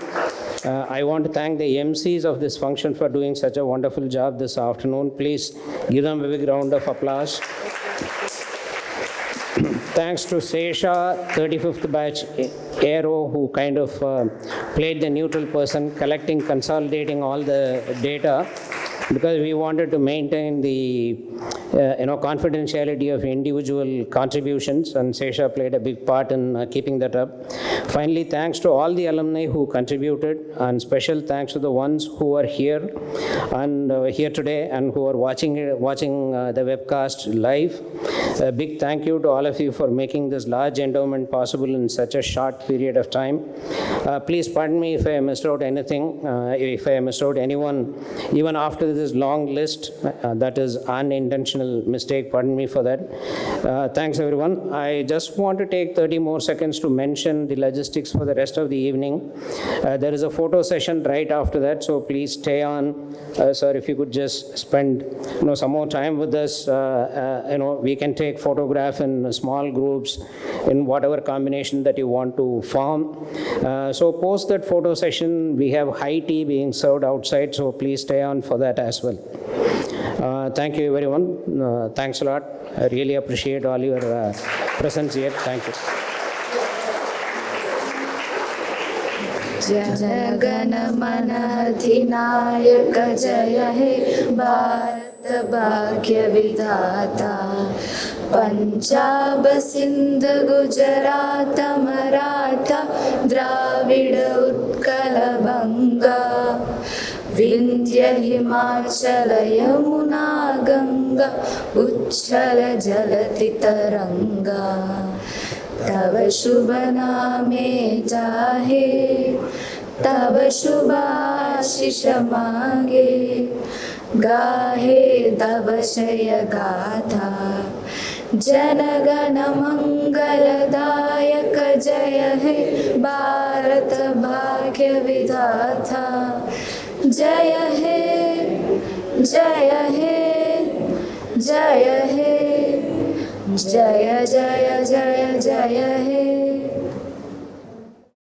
I want to thank the MCs of this function for doing such a wonderful job this afternoon. Please give them a big round of applause. Thanks to Sesha, 35th batch Aero, who kind of played the neutral person, collecting, consolidating all the data, because we wanted to maintain the confidentiality of individual contributions, and Sesha played a big part in keeping that up. Finally, thanks to all the alumni who contributed, and special thanks to the ones who are here and here today and who are watching the webcast live. A big thank you to all of you for making this large endowment possible in such a short period of time. Please pardon me if I missed out anything, if I missed out anyone, even after this long list. That is unintentional mistake. Pardon me for that. Thanks, everyone. I just want to take 30 more seconds to mention the logistics for the rest of the evening. There is a photo session right after that, so please stay on. Sir, if you could just spend some more time with us. We can take photograph in small groups in whatever combination that you want to form. So post that photo session, we have high tea being served outside, so please stay on for that as well. Thank you everyone. Thanks a lot. I really appreciate all your presence here. Thank you. जनगण मन अधिनायक जय हे भारत भाग्य विधाता पंजाब सिंध गुजरात मराठा द्राविड उत्कल बंगा विंध्य हिमाचल यमुना गंगा उच्छल जलति तरंगा तव शुभ नामे जाहे तव शुभाशिष मांगे गाहे तव शय गाथा जनगण मंगलदायक जय हे भारत भाग्य विधाता जय हे जय हे जय हे जय जय जय जय हे